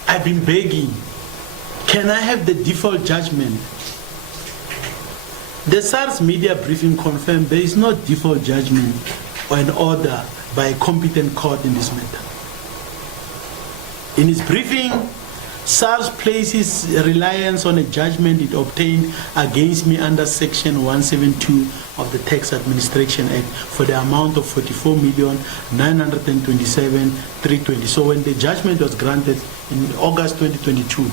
I've been begging, can I have the default judgment? The SARS media briefing confirmed there is no default judgment or an order by a competent court in this matter. In its briefing, SARS places reliance on a judgment it obtained against me under Section 172 of the Tax Administration Act for the amount of 44,927,320. So when the judgment was granted in August 2022,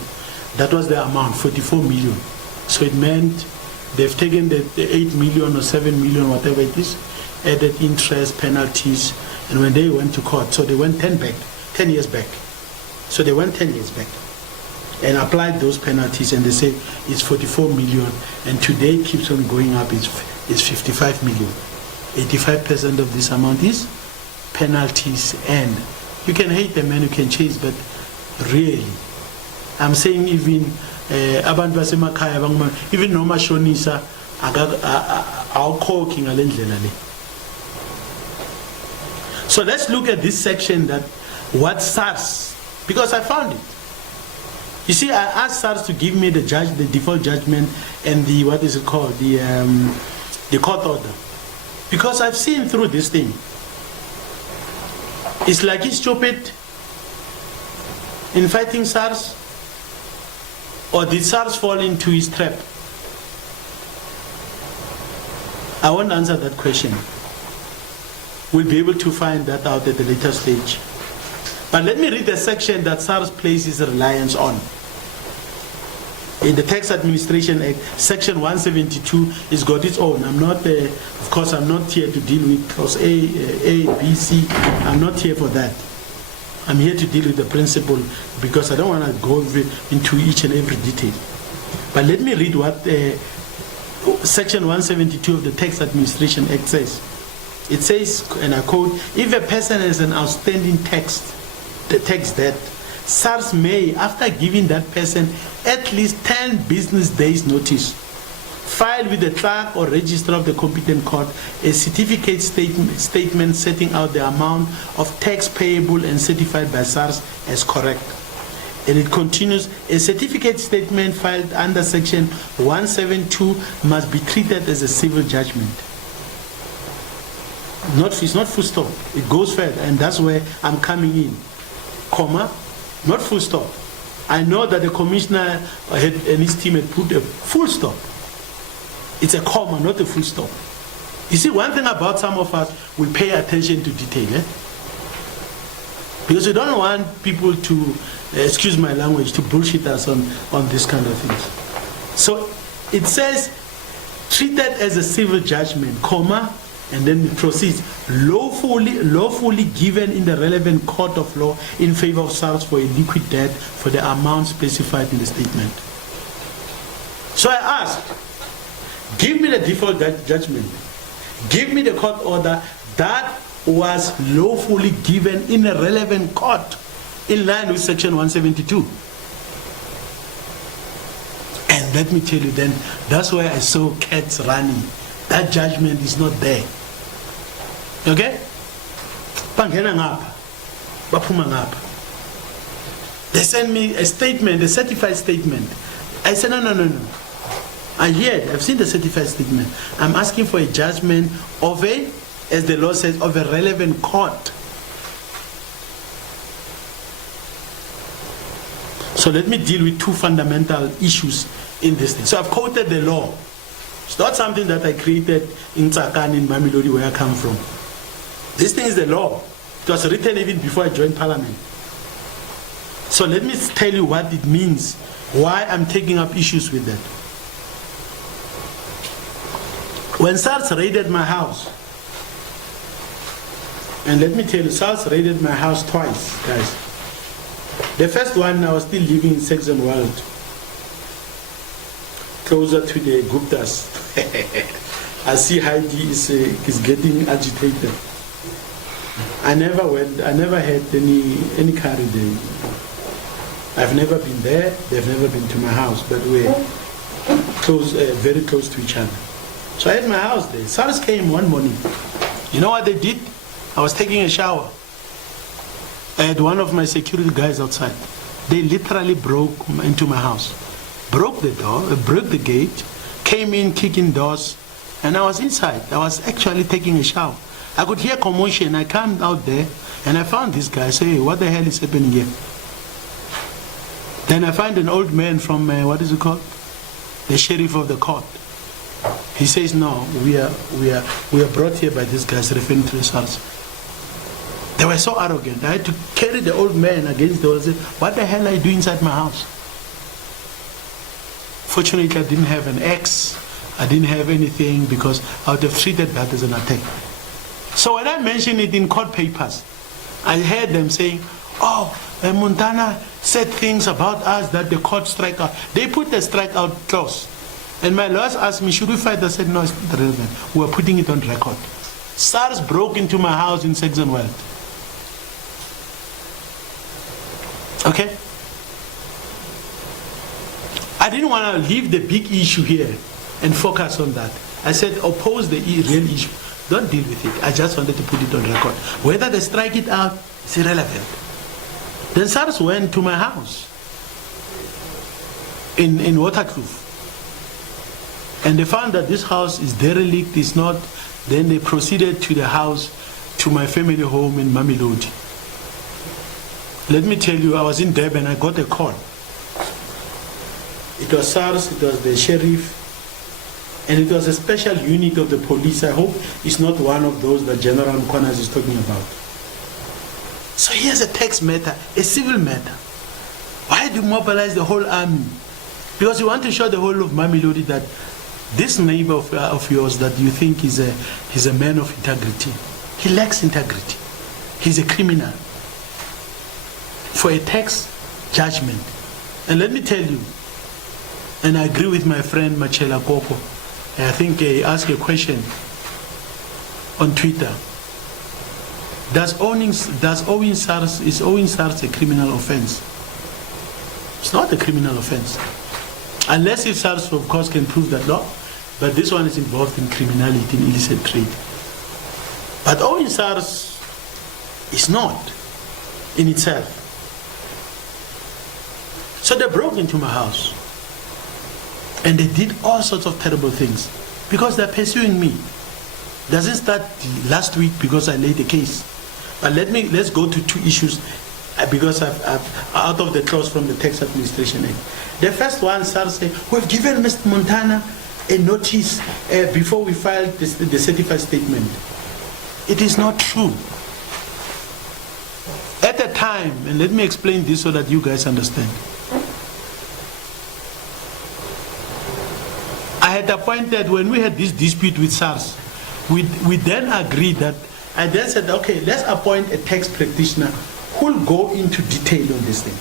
that was the amount, 44 million. So it meant they've taken the 8 million or 7 million, whatever it is, added interest, penalties, and when they went to court, so they went 10 years back. So they went 10 years back and applied those penalties, and they say it's 44 million, and today it keeps on going up, it's 55 million. 85% of this amount is penalties, and you can hate the man, you can chase, but really, I'm saying even abantu basemakhaya even noma shonisa awukhokhi ngalendlela le. So let's look at this section, that what SARS, because I found it. You see, I asked SARS to give me the default judgment and the, what is it called, the court order, because I've seen through this thing. It's like he's stupid in fighting SARS. Or did SARS fall into his trap? I won't answer that question. We'll be able to find that out at a later stage. But let me read the section that SARS places reliance on. In the Tax Administration Act, Section 172 has got its own. I'm not, of course, I'm not here to deal with clause A, B, C. I'm not here for that. I'm here to deal with the principle because I don't want to go into each and every detail. But let me read what Section 172 of the Tax Administration Act says. It says, and I quote, if a person has an outstanding tax debt, SARS may, after giving that person at least 10 business days notice, file with the clerk or registrar of the competent court a certificate statement setting out the amount of tax payable and certified by SARS as correct. And it continues, a certificate statement filed under Section 172 must be treated as a civil judgment. It's not full stop. It goes further, and that's where I'm coming in. Comma, not full stop. I know that the commissioner and his team had put a full stop. It's a comma, not a full stop. You see, one thing about some of us, we pay attention to detail. Because we don't want people to, excuse my language, to bullshit us on this kind of things. So it says, treated as a civil judgment, comma, and then it proceeds, lawfully given in the relevant court of law in favor of SARS for a liquid debt for the amount specified in the statement. So I asked, give me the default judgment. Give me the court order that was lawfully given in a relevant court in line with Section 172. And let me tell you, then that's why I saw cats running. That judgment is not there. Okay? Bangena ngapha, baphuma ngapha. They send me a statement, a certified statement. I said, no. I hear it. I've seen the certified statement. I'm asking for a judgment of a, as the law says, of a relevant court. So let me deal with two fundamental issues in this thing. So I've quoted the law. It's not something that I created in Tsakani, in Mamelodi, where I come from. This thing is the law. It was written even before I joined Parliament. So let me tell you what it means, why I'm taking up issues with that. When SARS raided my house, and let me tell you, SARS raided my house twice, guys. The first one, I was still living in Saxon World, closer to the Guptas. I see Heidi is getting agitated. I never had any car there. I've never been there, they've never been to my house, but we're close, very close to each other. So I had my house there. SARS came one morning. You know what they did? I was taking a shower. I had one of my security guys outside. They literally broke into my house. Broke the door, broke the gate, came in kicking doors, and I was inside. I was actually taking a shower. I could hear commotion. I came out there, and I found this guy. I say, hey, what the hell is happening here? Then I find an old man from, what is it called? The sheriff of the court. He says, no, we are brought here by these guys referring to the SARS. They were so arrogant. I had to carry the old man against the wall and say, what the hell are you doing inside my house? Fortunately, I didn't have an axe. I didn't have anything because I would have treated that as an attack. So when I mentioned it in court papers, I heard them saying, oh, Montana said things about us that the court strike out. They put the strike out clause. And my lawyers asked me, should we fight? I said, no, it's not relevant. We're putting it on record. SARS broke into my house in Saxon World. Okay? I didn't want to leave the big issue here and focus on that. I said, oppose the real issue. Don't deal with it. I just wanted to put it on record. Whether they strike it out, it's irrelevant. Then SARS went to my house in Waterkloof. And they found that this house is derelict, it's not. Then they proceeded to the house, to my family home in Mamelodi. Let me tell you, I was in Durban, I got a call. It was SARS, it was the sheriff, and it was a special unit of the police. I hope it's not one of those that General Mkhonas is talking about. So here's a tax matter, a civil matter. Why do you mobilize the whole army? Because you want to show the whole of Mamelodi that this neighbor of yours that you think he's a man of integrity, he lacks integrity. He's a criminal for a tax judgment. And let me tell you, and I agree with my friend Machela Koko, I think he asked a question on Twitter. Is owning SARS a criminal offense? It's not a criminal offense. Unless if SARS, of course, can prove that law. But this one is involved in criminality, in illicit trade. But owning SARS is not in itself. So they broke into my house. And they did all sorts of terrible things. Because they're pursuing me. Doesn't start last week because I laid a case. But let's go to two issues because I've out of the clause from the Tax Administration Act. The first one, SARS said, we've given Mr. Montana a notice before we filed the certified statement. It is not true. At the time, and let me explain this so that you guys understand. I had appointed, when we had this dispute with SARS, we then agreed that, I then said, okay, let's appoint a tax practitioner who will go into detail on this thing.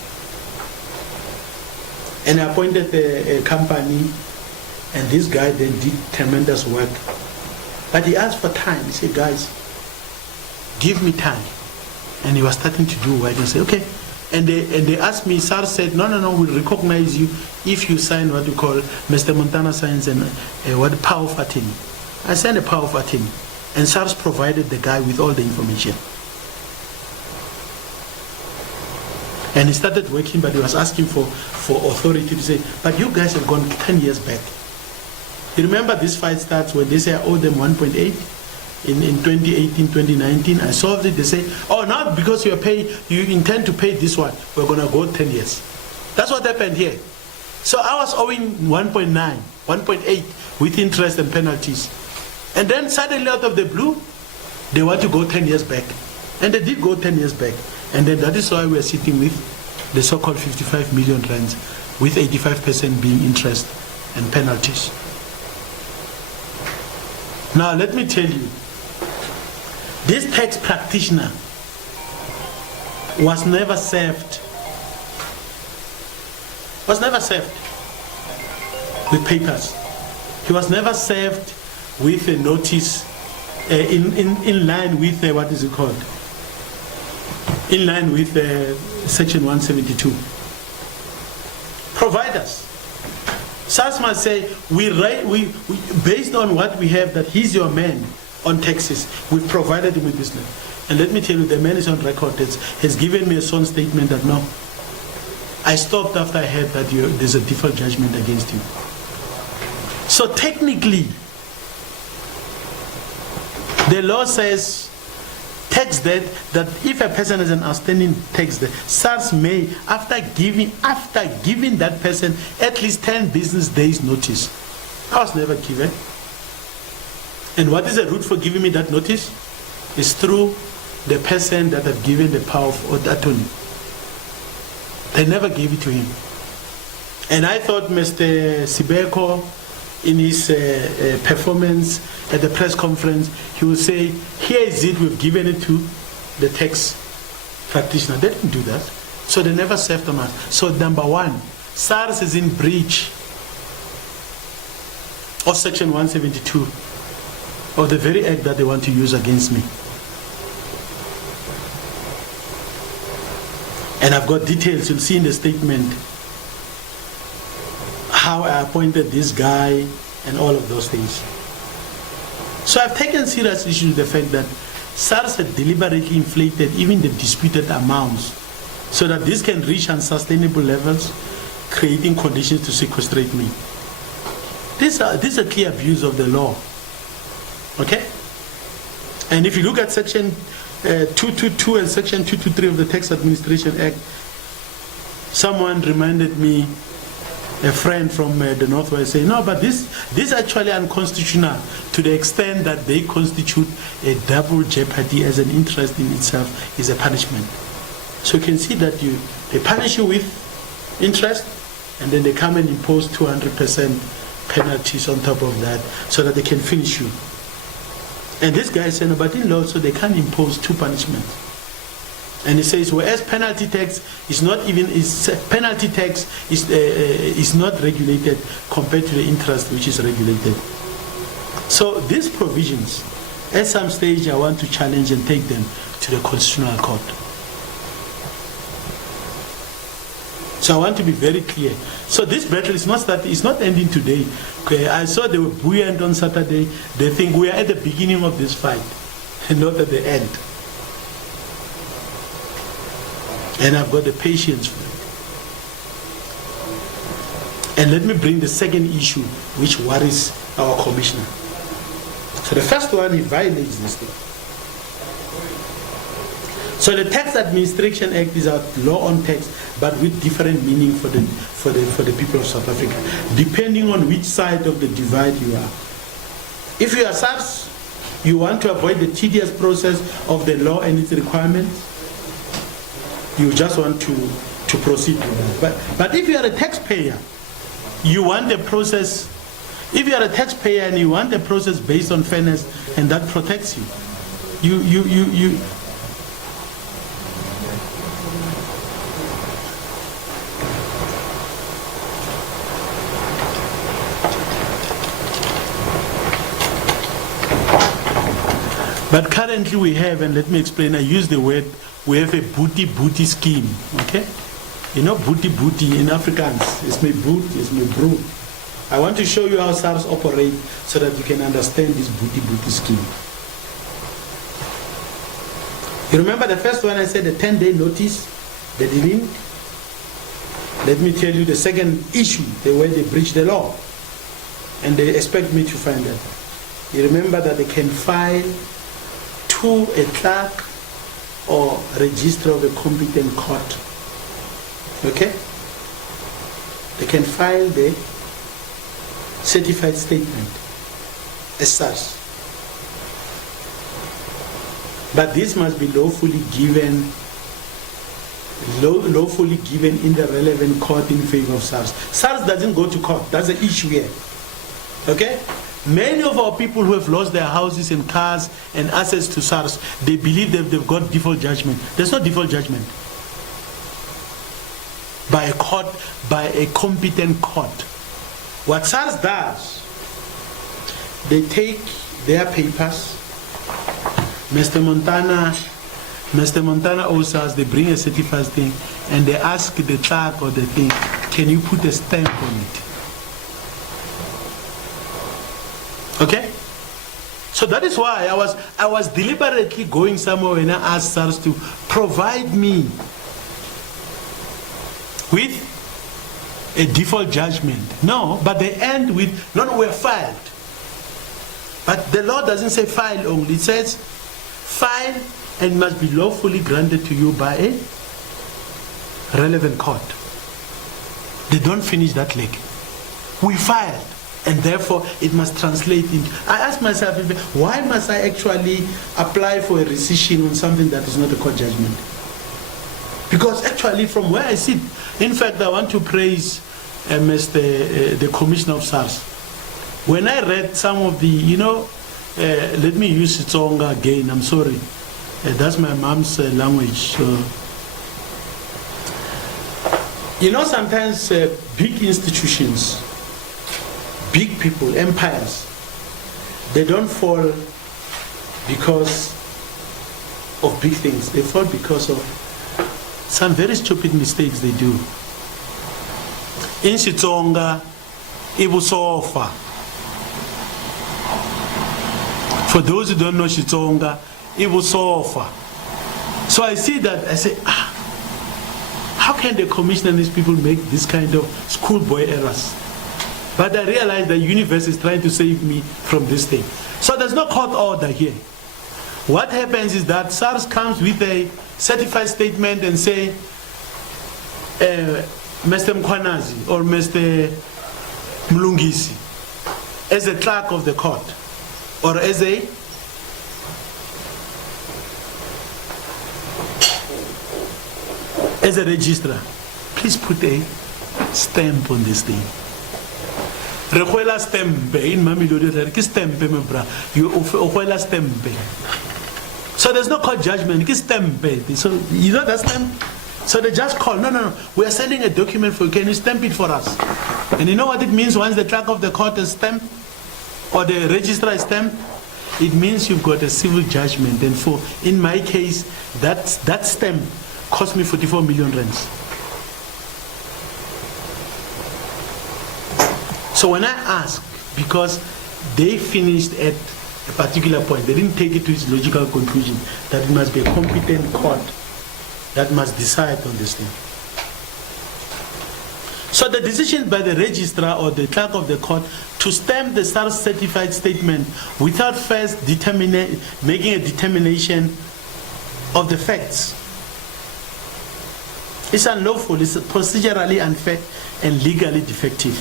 And I appointed a company, and this guy then did tremendous work. But he asked for time. He said, guys, give me time. And he was starting to do work and say, okay, And they asked me, SARS said, no, we'll recognize you if you sign what we call, Mr. Montana signs what power of attorney. I signed a power of attorney. And SARS provided the guy with all the information. And he started working, but he was asking for authority to say, but you guys have gone 10 years back. You remember this fight starts when they say I owe them 1.8 in 2018, 2019. I solved it. They say, oh, now because you intend to pay this one, we're going to go 10 years. That's what happened here. So I was owing 1.9, 1.8 with interest and penalties. And then suddenly out of the blue, they want to go 10 years back. And they did go 10 years back. And then that is why we are sitting with the so-called 55 million rands, with 85% being interest and penalties. Now let me tell you, this tax practitioner was never served with papers. He was never served with a notice in line with what is it called? In line with Section 172. Providers. SARS must say, we based on what we have, that he's your man on taxes, we've provided him with this. And let me tell you, the man is on record, has given me a sworn statement that no, I stopped after I heard that there's a default judgment against you. So technically, the law says tax debt, that if a person has an outstanding tax debt, SARS may, after giving that person at least 10 business days notice. I was never given. And what is the route for giving me that notice? It's through the person that have given the power of attorney. They never gave it to him. And I thought Mr. Sibeko, in his performance at the press conference, he would say, here is it, we've given it to the tax practitioner. They didn't do that. So they never served on us. So number one, SARS is in breach of Section 172 of the very act that they want to use against me. And I've got details, you'll see in the statement, how I appointed this guy and all of those things. So I've taken serious issue with the fact that SARS had deliberately inflated even the disputed amounts so that this can reach unsustainable levels, creating conditions to sequestrate me. This is a clear abuse of the law. Okay? And if you look at Section 222 and Section 223 of the Tax Administration Act, someone reminded me, a friend from the Northwest, saying, no, but this is actually unconstitutional to the extent that they constitute a double jeopardy as an interest in itself is a punishment. So you can see that they punish you with interest, and then they come and impose 200% penalties on top of that so that they can finish you. And this guy said, no, but in law, so they can't impose two punishments. And he says, whereas penalty tax is not regulated compared to the interest which is regulated. So these provisions, at some stage, I want to challenge and take them to the Constitutional Court. So I want to be very clear. So this battle is not ending today. Okay, I saw they were buoyant on Saturday. They think we are at the beginning of this fight and not at the end. And I've got the patience for it. And let me bring the second issue which worries our commissioner. So the first one, he violates this thing. So the Tax Administration Act is a law on tax, but with different meaning for the people of South Africa, depending on which side of the divide you are. If you are SARS, you want to avoid the tedious process of the law and its requirements, you just want to proceed with that. But if you are a taxpayer, you want the process. If you are a taxpayer and you want the process based on fairness, and that protects you, you. But currently we have, and let me explain, I use the word we have a booty scheme, okay? You know, booty in Afrikaans. It's my boot, it's my brood. I want to show you how SARS operate so that you can understand this booty scheme. You remember the first one I said, the 10-day notice, they didn't. Let me tell you the second issue, the way they breach the law. And they expect me to find that. You remember that they can file to a clerk or register of a competent court. Okay? They can file the certified statement as SARS. But this must be lawfully given in the relevant court in favor of SARS. SARS doesn't go to court. That's the issue here. Okay? Many of our people who have lost their houses and cars and assets to SARS, they believe that they've got default judgment. There's no default judgment. By a court, by a competent court. What SARS does, they take their papers. Mr. Montana owes us, they bring a certified thing, and they ask the clerk or the thing, can you put a stamp on it? Okay? So that is why I was deliberately going somewhere when I asked SARS to provide me with a default judgment. No, but they end with, no, we're filed. But the law doesn't say file only. It says file and must be lawfully granted to you by a relevant court. They don't finish that leg. We filed, and therefore it must translate into. I ask myself, why must I actually apply for a rescission on something that is not a court judgment? Because actually from where I sit, in fact, I want to praise the Commissioner of SARS. When I read some of the, let me use Tsonga again, I'm sorry. That's my mom's language. So. Sometimes big institutions, big people, empires, they don't fall because of big things. They fall because of some very stupid mistakes they do. In Xitsonga, ibusofa. For those who don't know Xitsonga, ibusofa. So I see that, I say, how can the commission and these people make this kind of schoolboy errors? But I realize the universe is trying to save me from this thing. So there's no court order here. What happens is that SARS comes with a certified statement and say, Mr. Mkhwanazi or Mr. Mlungisi, as a clerk of the court, or as a registrar, please put a stamp on this thing. Requela stamp in Mamelodi, stamp me bra. You requela stamp. So there's no court judgment. Stamp. So you know that stamp. So they just call. No. We are sending a document for you. Can you stamp it for us? And you know what it means once the clerk of the court is stamped or the registrar is stamped? It means you've got a civil judgment. And for in my case, that stamp cost me 44 million rands. So when I ask, because they finished at a particular point, they didn't take it to its logical conclusion that it must be a competent court that must decide on this thing. So the decision by the registrar or the clerk of the court to stamp the SARS certified statement without first making a determination of the facts is unlawful, it's procedurally unfair and legally defective.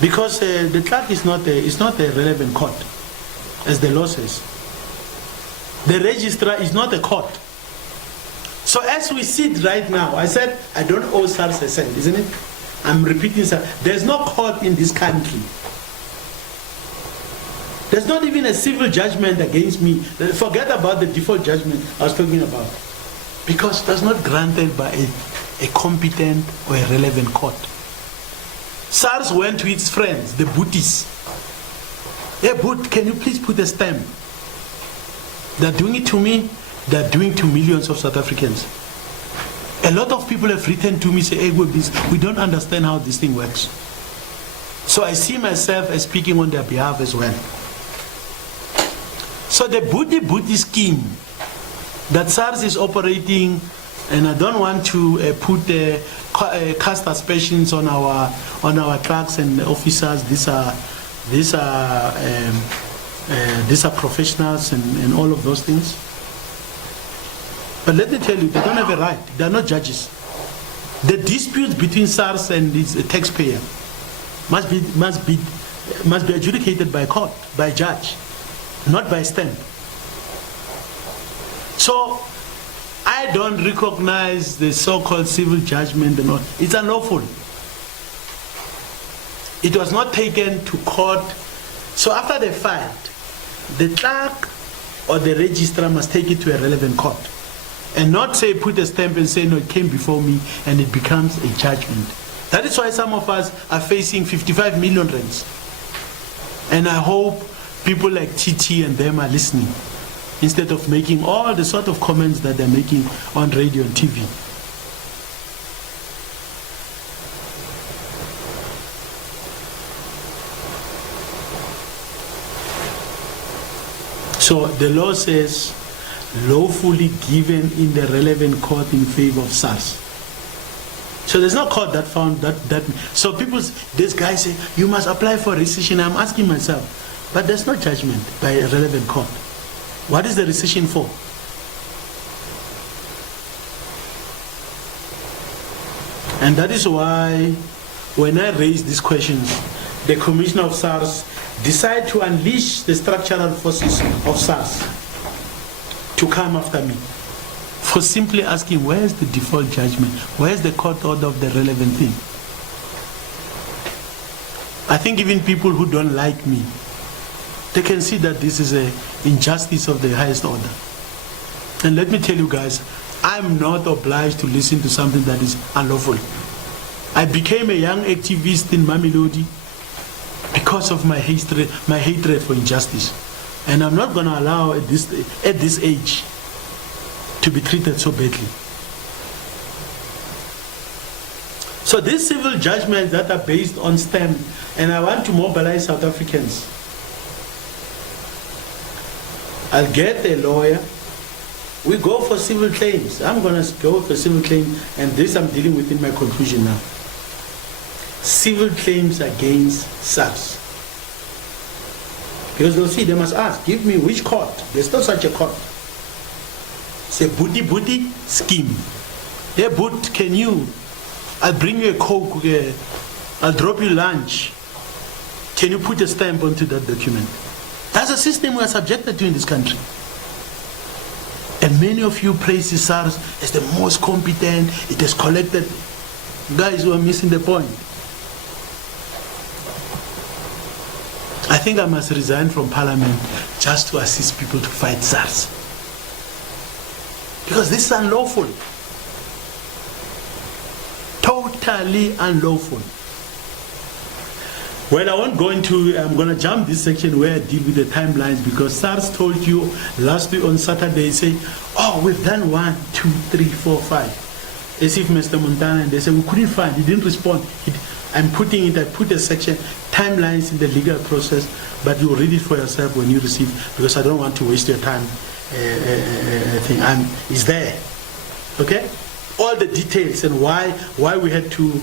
Because the clerk is not a relevant court, as the law says. The registrar is not a court. So as we sit right now, I said I don't owe SARS a cent, isn't it? I'm repeating, sir. There's no court in this country. There's not even a civil judgment against me. Forget about the default judgment I was talking about. Because that's not granted by a competent or a relevant court. SARS went to its friends, the booties. Hey, boot, can you please put a stamp? They're doing it to me, they're doing to millions of South Africans. A lot of people have written to me, say, hey, we don't understand how this thing works. So I see myself as speaking on their behalf as well. So the booty scheme that SARS is operating, and I don't want to cast aspersions on our clerks and officers. These are professionals and all of those things. But let me tell you, they don't have a right. They are not judges. The dispute between SARS and its taxpayer must be adjudicated by court, by judge, not by stamp. So I don't recognize the so-called civil judgment and all. It's unlawful. It was not taken to court. So after they filed, the clerk or the registrar must take it to a relevant court. And not say, put a stamp and say, no, it came before me, and it becomes a judgment. That is why some of us are facing 55 million rands. And I hope people like TT and them are listening, instead of making all the sort of comments that they're making on radio and TV. So the law says, lawfully given in the relevant court in favor of SARS. So there's no court that found that. So this guy say, you must apply for rescission. I'm asking myself, but there's no judgment by a relevant court. What is the rescission for? And that is why when I raise these questions, the Commissioner of SARS decide to unleash the structural forces of SARS to come after me for simply asking, where's the default judgment? Where's the court order of the relevant thing? I think even people who don't like me, they can see that this is an injustice of the highest order. And let me tell you guys, I'm not obliged to listen to something that is unlawful. I became a young activist in Mamelodi because of my hatred for injustice. And I'm not going to allow at this age to be treated so badly. So these civil judgments that are based on stamp, and I want to mobilize South Africans. I'll get a lawyer. We go for civil claims. I'm going to go for civil claim, and this I'm dealing with in my conclusion now. Civil claims against SARS. Because they'll see, they must ask, give me which court? There's no such a court. It's a booty scheme. Hey, boot, can you? I'll bring you a Coke, I'll drop you lunch. Can you put a stamp onto that document? That's a system we are subjected to in this country. And many of you praise SARS as the most competent, it has collected. Guys who are missing the point. I think I must resign from Parliament just to assist people to fight SARS. Because this is unlawful. Totally unlawful. Well, I won't go into, I'm going to jump this section where I deal with the timelines, because SARS told you last week on Saturday, say, oh, we've done 1, 2, 3, 4, 5. As if Mr. Montana, and they said, we couldn't find, he didn't respond. I put a section, timelines in the legal process, but you read it for yourself when you receive, because I don't want to waste your time. It's there. Okay? All the details and why we had to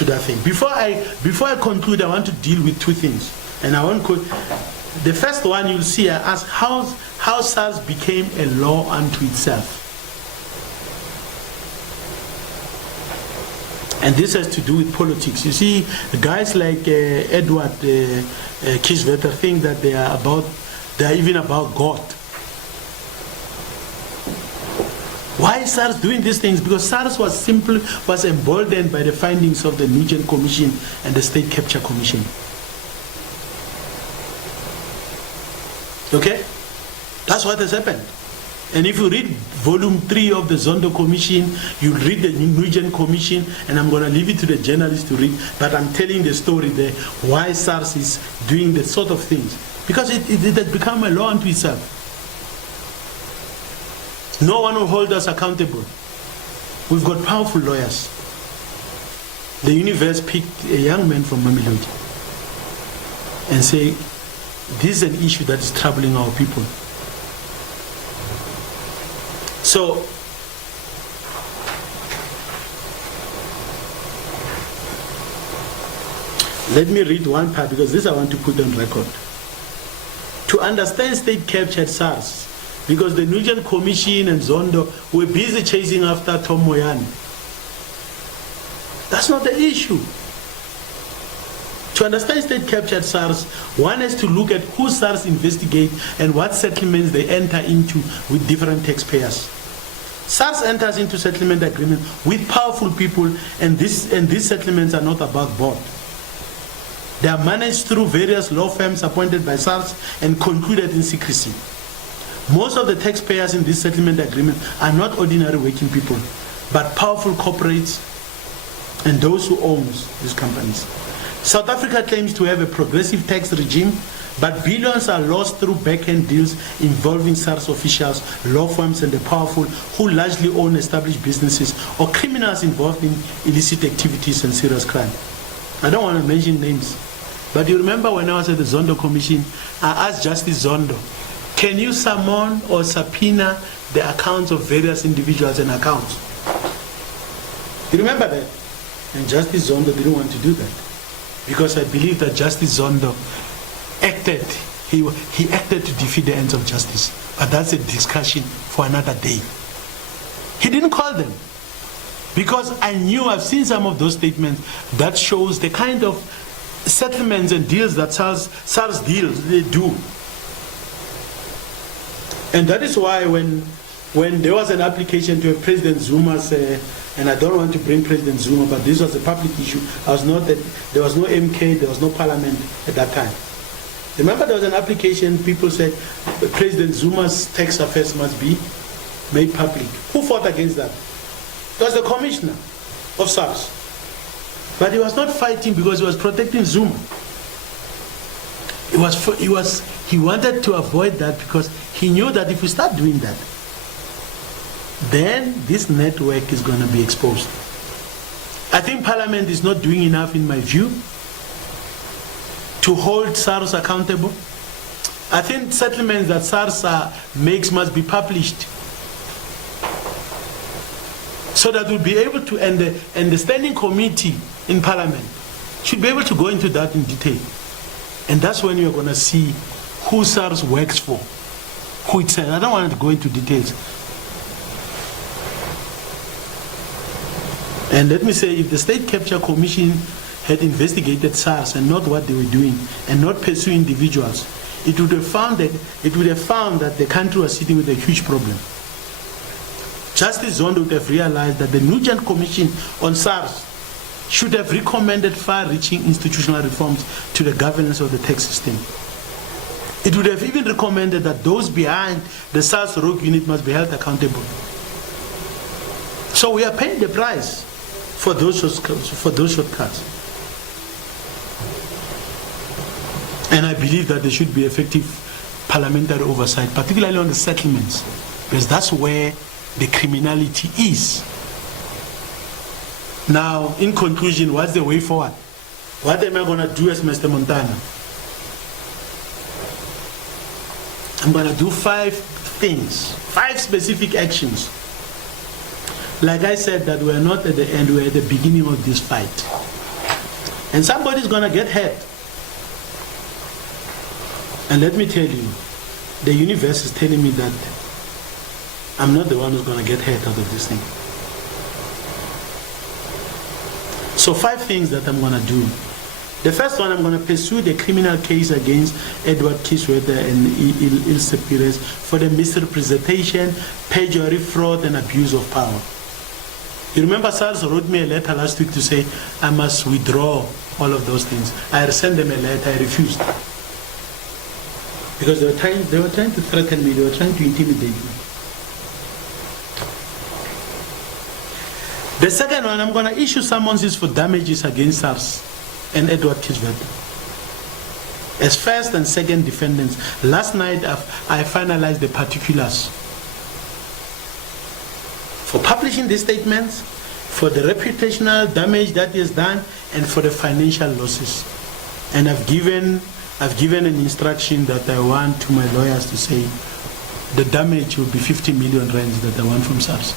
that thing. Before I conclude, I want to deal with two things. And I want to, the first one you'll see, I ask how SARS became a law unto itself. And this has to do with politics. You see, guys like Edward Kishvetter think that they are even about God. Why is SARS doing these things? Because SARS was emboldened by the findings of the Nugent Commission and the State Capture Commission. Okay? That's what has happened. And if you read volume 3 of the Zondo Commission, you read the Nugent Commission, and I'm going to leave it to the journalists to read, but I'm telling the story there, why SARS is doing the sort of things. Because it has become a law unto itself. No one will hold us accountable. We've got powerful lawyers. The universe picked a young man from Mamelodi and say, this is an issue that is troubling our people. So, let me read one part, because this I want to put on record. To understand state-captured SARS, because the Nugent Commission and Zondo were busy chasing after Tom Moyane. That's not the issue. To understand state-captured SARS, one has to look at who SARS investigate and what settlements they enter into with different taxpayers. SARS enters into settlement agreement with powerful people, and these settlements are not above board. They are managed through various law firms appointed by SARS and concluded in secrecy. Most of the taxpayers in this settlement agreement are not ordinary working people, but powerful corporates and those who own these companies. South Africa claims to have a progressive tax regime, but billions are lost through back-end deals involving SARS officials, law firms, and the powerful who largely own established businesses or criminals involved in illicit activities and serious crime. I don't want to mention names, but you remember when I was at the Zondo Commission, I asked Justice Zondo, can you summon or subpoena the accounts of various individuals and accounts? You remember that? And Justice Zondo didn't want to do that, because I believe that Justice Zondo acted, he acted to defeat the ends of justice. But that's a discussion for another day. He didn't call them, because I knew, I've seen some of those statements that shows the kind of settlements and deals that SARS deals, they do. And that is why when there was an application to President Zuma's, and I don't want to bring President Zuma, but this was a public issue. There was no MK, there was no parliament at that time. Remember, there was an application, people said President Zuma's tax affairs must be made public. Who fought against that? It was the commissioner of SARS. But he was not fighting because he was protecting Zuma. He wanted to avoid that, because he knew that if we start doing that, then this network is going to be exposed. I think Parliament is not doing enough, in my view, to hold SARS accountable. I think settlements that SARS makes must be published, so that we'll be able to, and the standing committee in Parliament should be able to go into that in detail. And that's when you're going to see who SARS works for, who it says. I don't want to go into details. And let me say, if the State Capture Commission had investigated SARS and not what they were doing, and not pursue individuals, it would have found that the country was sitting with a huge problem. Justice Zondo would have realized that the Nugent Commission on SARS should have recommended far-reaching institutional reforms to the governance of the tax system. It would have even recommended that those behind the SARS rogue unit must be held accountable. So we are paying the price for those shortcuts. And I believe that there should be effective parliamentary oversight, particularly on the settlements, because that's where the criminality is. Now, in conclusion, what's the way forward? What am I going to do as Mr. Montana? I'm going to do 5 things, 5 specific actions. Like I said, that we're not at the end, we're at the beginning of this fight. And somebody's going to get hurt. And let me tell you, the universe is telling me that I'm not the one who's going to get hurt out of this thing. So 5 things that I'm going to do. The first one, I'm going to pursue the criminal case against Edward Kisweta and Ilse Pires for the misrepresentation, perjury, fraud, and abuse of power. You remember SARS wrote me a letter last week to say I must withdraw all of those things. I sent them a letter, I refused. Because they were trying to threaten me, they were trying to intimidate me. The second one, I'm going to issue summonses for damages against SARS and Edward Kisweta as first and second defendants. Last night, I finalized the particulars. for publishing these statements, for the reputational damage that is done, and for the financial losses. And I've given an instruction that I want to my lawyers to say the damage will be 50 million rands that I want from SARS.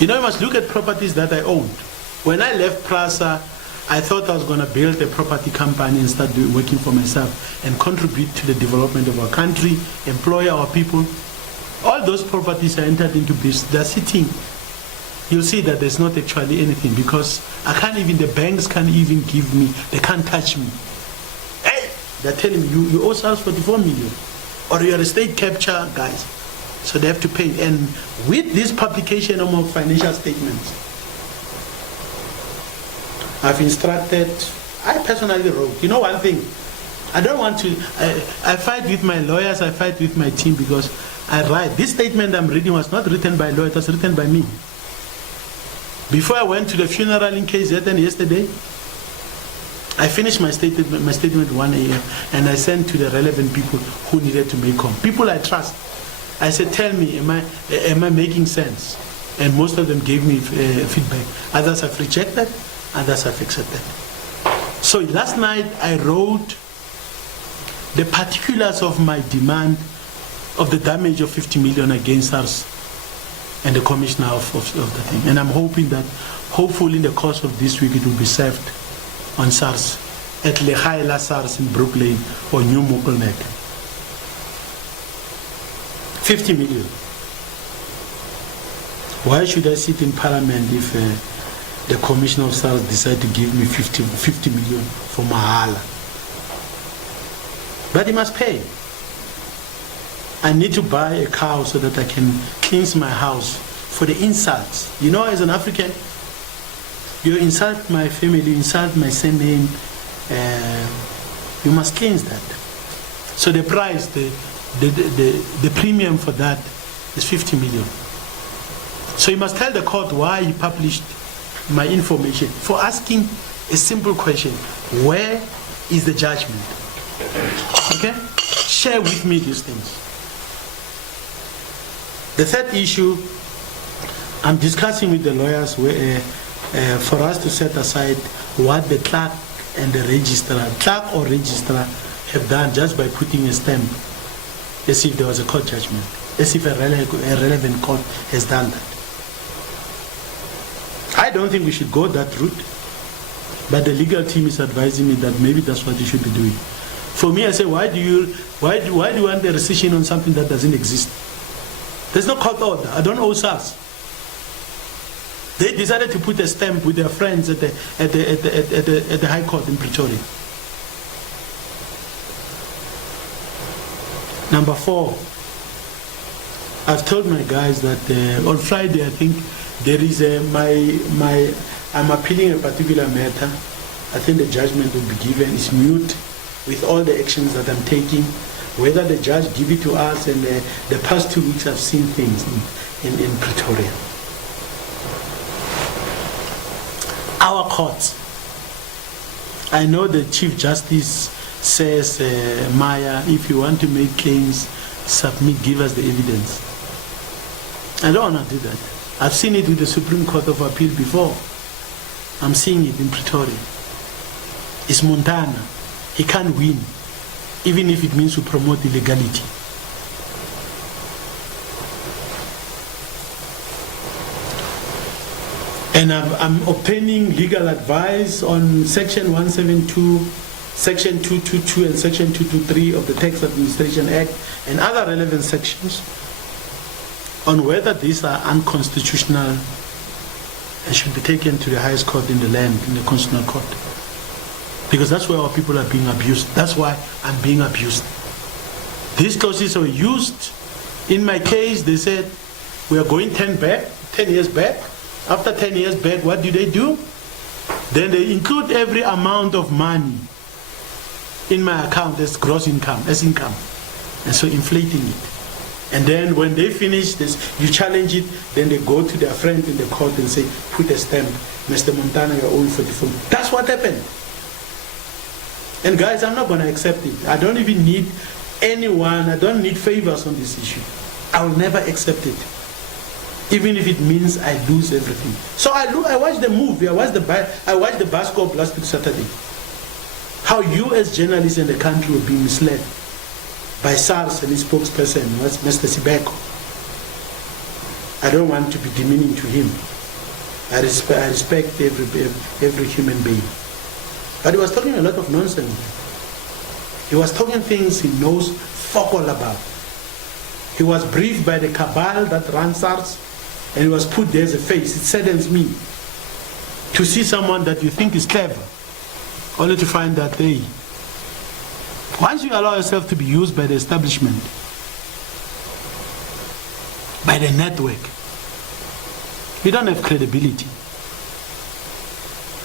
You know, you must look at properties that I owned. When I left PRASA, I thought I was going to build a property company and start working for myself and contribute to the development of our country, employ our people. All those properties I entered into business, they're sitting. You'll see that there's not actually anything because the banks can't even give me, they can't touch me. Hey, they're telling me, you owe SARS 44 million. Or you're a state capture, guys. So they have to pay. And with this publication of my financial statements, I've instructed, I personally wrote, you know one thing, I don't want to, I fight with my lawyers, I fight with my team because I write. This statement I'm reading was not written by a lawyer, it was written by me. Before I went to the funeral in KZN yesterday, I finished my statement 1 a.m. and I sent to the relevant people who needed to make comment. People I trust. I said, tell me, am I making sense? And most of them gave me feedback. Others have rejected, others have accepted. So last night I wrote the particulars of my demand of the damage of 50 million against SARS and the commissioner of the thing. And I'm hoping that hopefully in the course of this week it will be served on SARS at Lehaila SARS in Brooklyn or New Mukelnek. 50 million. Why should I sit in Parliament if the commissioner of SARS decide to give me 50 million for Mahala? But he must pay. I need to buy a cow so that I can cleanse my house for the insults. You know, as an African, you insult my family, you insult my surname, you must cleanse that. So the price, the premium for that is 50 million. So you must tell the court why he published my information for asking a simple question: where is the judgment? Okay? Share with me these things. The third issue, I'm discussing with the lawyers for us to set aside what the clerk and the clerk or registrar have done just by putting a stamp as if there was a court judgment, as if a relevant court has done that. I don't think we should go that route, but the legal team is advising me that maybe that's what you should be doing. For me, I say, why do you want a rescission on something that doesn't exist? There's no court order. I don't owe SARS. They decided to put a stamp with their friends at the High Court in Pretoria. Number 4, I've told my guys that on Friday, I think there is I'm appealing a particular matter. I think the judgment will be given. It's mute with all the actions that I'm taking. Whether the judge give it to us, and the past 2 weeks I've seen things in Pretoria. Our courts. I know the Chief Justice says, Maya, if you want to make claims, submit, give us the evidence. I don't want to do that. I've seen it with the Supreme Court of Appeal before. I'm seeing it in Pretoria. It's Montana. He can't win, even if it means to promote illegality. And I'm obtaining legal advice on Section 172, Section 222, and Section 223 of the Tax Administration Act and other relevant sections on whether these are unconstitutional and should be taken to the highest court in the land, in the Constitutional Court. Because that's where our people are being abused. That's why I'm being abused. These clauses were used. In my case, they said, we are going 10 years back. After 10 years back, what do? Then they include every amount of money in my account as gross income, as income. And so inflating it. And then when they finish this, you challenge it, then they go to their friend in the court and say, put a stamp, Mr. Montana, you're owing 44. That's what happened. And guys, I'm not going to accept it. I don't even need anyone, I don't need favors on this issue. I will never accept it. even if it means I lose everything. So I watched the movie, I watched the Bascope last week Saturday. How you as journalists in the country were being misled by SARS and his spokesperson, Mr. Sibeko. I don't want to be demeaning to him. I respect every human being. But he was talking a lot of nonsense. He was talking things he knows fuck all about. He was briefed by the cabal that runs SARS, and he was put there as a face. It saddens me to see someone that you think is clever, only to find that once you allow yourself to be used by the establishment, by the network, you don't have credibility.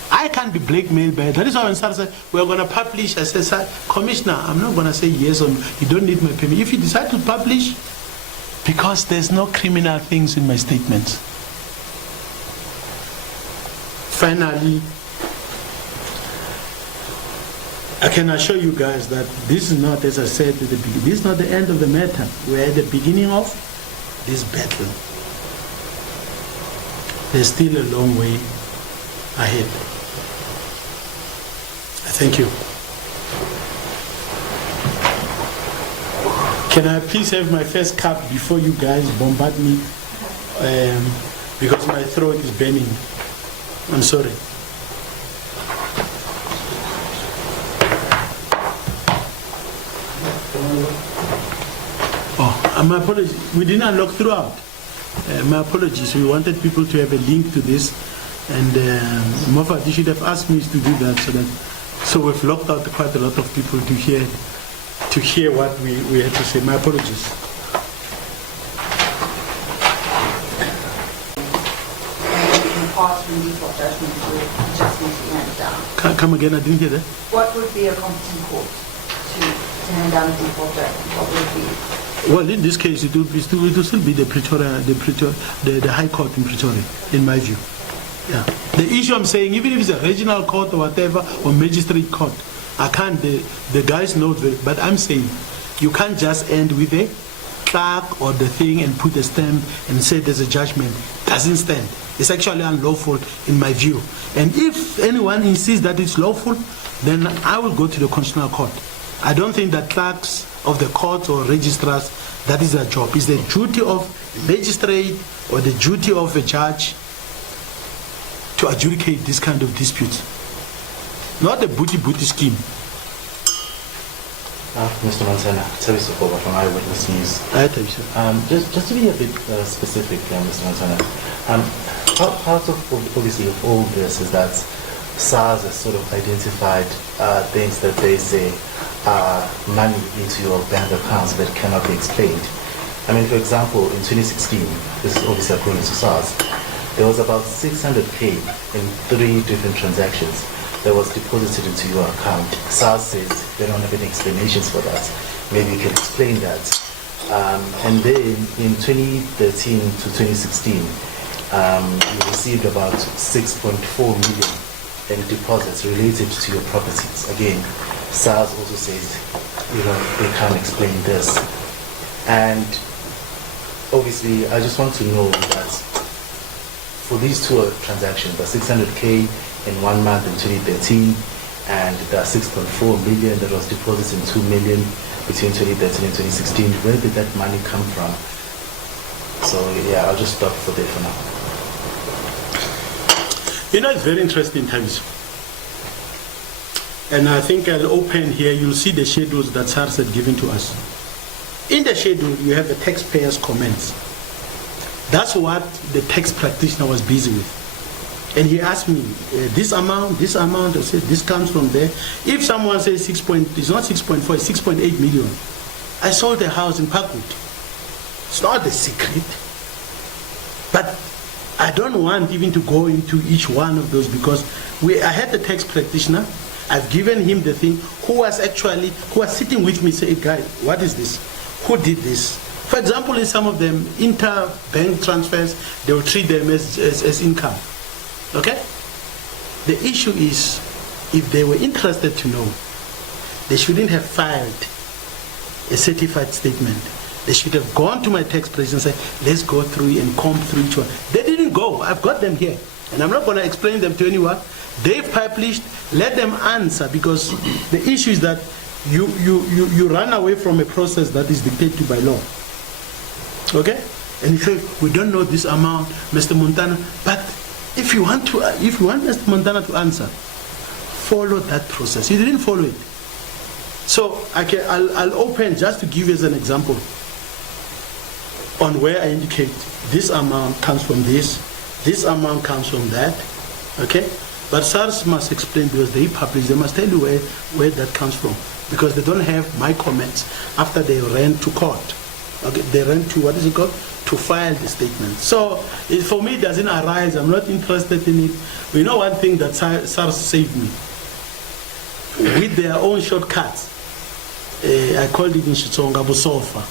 I can't be blackmailed by it. That is why when SARS said, we're going to publish, I said, Sir, Commissioner, I'm not going to say yes or no. You don't need my permission. If you decide to publish, because there's no criminal things in my statements. Finally, I can assure you guys that this is not, as I said at the beginning, this is not the end of the matter. We're at the beginning of this battle. There's still a long way ahead. Thank you. Can I please have my first cup before you guys bombard me? Because my throat is burning. I'm sorry. Oh, my apologies. We didn't unlock throughout. My apologies. We wanted people to have a link to this, and Moffat, you should have asked me to do that, so we've locked out quite a lot of people to hear what we had to say. My apologies. Come again, I didn't hear that. What would be a competent court to hand down a default judgment? What would it be? Well, in this case, it will still be the High Court in Pretoria, in my view. Yeah. The issue I'm saying, even if it's a regional court or whatever, or magistrate court, I can't. The guys know that, but I'm saying you can't just end with a clerk or the thing and put a stamp and say there's a judgment. It doesn't stand. It's actually unlawful in my view. And if anyone insists that it's lawful, then I will go to the Constitutional Court. I don't think that clerks of the court or registrars, that is their job. It's the duty of a magistrate or the duty of a judge to adjudicate this kind of disputes. Not a booty scheme. Mr. Montana, Terry Sokoba from Eyewitness News. Just to be a bit specific, Mr. Montana, part of obviously of all this is that SARS has sort of identified things that they say are money into your bank accounts that cannot be explained. I mean, for example, in 2016, this is obviously according to SARS, there was about 600K in 3 different transactions that was deposited into your account. SARS says they don't have any explanations for that. Maybe you can explain that. And then in 2013 to 2016, you received about 6.4 million in deposits related to your properties. Again, SARS also says, they can't explain this. And obviously, I just want to know that for these 2 transactions, the 600K in 1 month in 2013 and the 6.4 million that was deposited in 2 million between 2013 and 2016, where did that money come from? So yeah, I'll just stop for there for now. It's very interesting times. And I think I'll open here, you'll see the schedules that SARS had given to us. In the schedule, you have the taxpayers' comments. That's what the tax practitioner was busy with. And he asked me, this amount, I said, this comes from there. If someone says it's not 6.4, it's 6.8 million. I sold a house in Parkwood. It's not a secret. But I don't want even to go into each one of those because I had the tax practitioner. I've given him the thing who was sitting with me saying, guy, what is this? Who did this? For example, in some of them, inter-bank transfers, they will treat them as income. Okay? The issue is, if they were interested to know, they shouldn't have filed a certified statement. They should have gone to my tax place and said, let's go through and comb through each one. They didn't go. I've got them here. And I'm not going to explain them to anyone. They've published. Let them answer, because the issue is that you run away from a process that is dictated by law. Okay? And you say, we don't know this amount, Mr. Montana. But if you want Mr. Montana to answer, follow that process. He didn't follow it. So I'll open, just to give you as an example, on where I indicate this amount comes from this amount comes from that. Okay? But SARS must explain, because they publish, they must tell you where that comes from, because they don't have my comments after they ran to court. Okay, they ran to, what is it called? To file the statement. So for me, it doesn't arise. I'm not interested in it. You know one thing that SARS saved me? With their own shortcuts. I called it in Xitsonga, Busofa.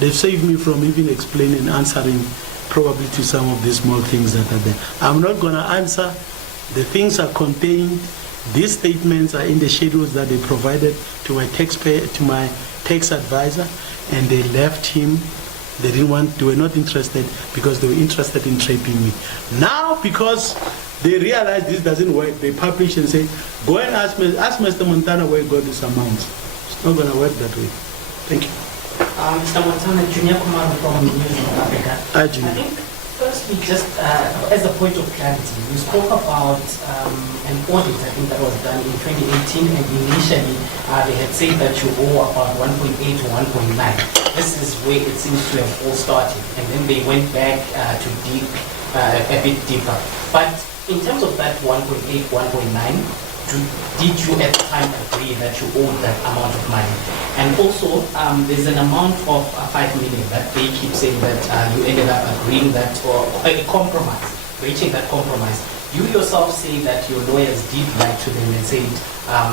They've saved me from even explaining, answering probably to some of these small things that are there. I'm not going to answer. The things are contained. These statements are in the schedules that they provided to my taxpayer, to my tax advisor, and they left him. They were not interested, because they were interested in trapping me. Now, because they realize this doesn't work, they publish and say, go and ask Mr. Montana where he got this amount. It's not going to work that way. Thank you. Mr. Montana, Junior Kumar from News of Africa. Hi, Junior. I think, firstly, just as a point of clarity, you spoke about an audit, I think, that was done in 2018, and initially they had said that you owe about 1.8 to 1.9. This is where it seems to have all started, and then they went back to dig a bit deeper. But in terms of that 1.8, 1.9, did you at the time agree that you owed that amount of money? And also, there's an amount of 5 million that they keep saying that you ended up agreeing that, or a compromise, reaching that compromise. You yourself say that your lawyers did write to them and said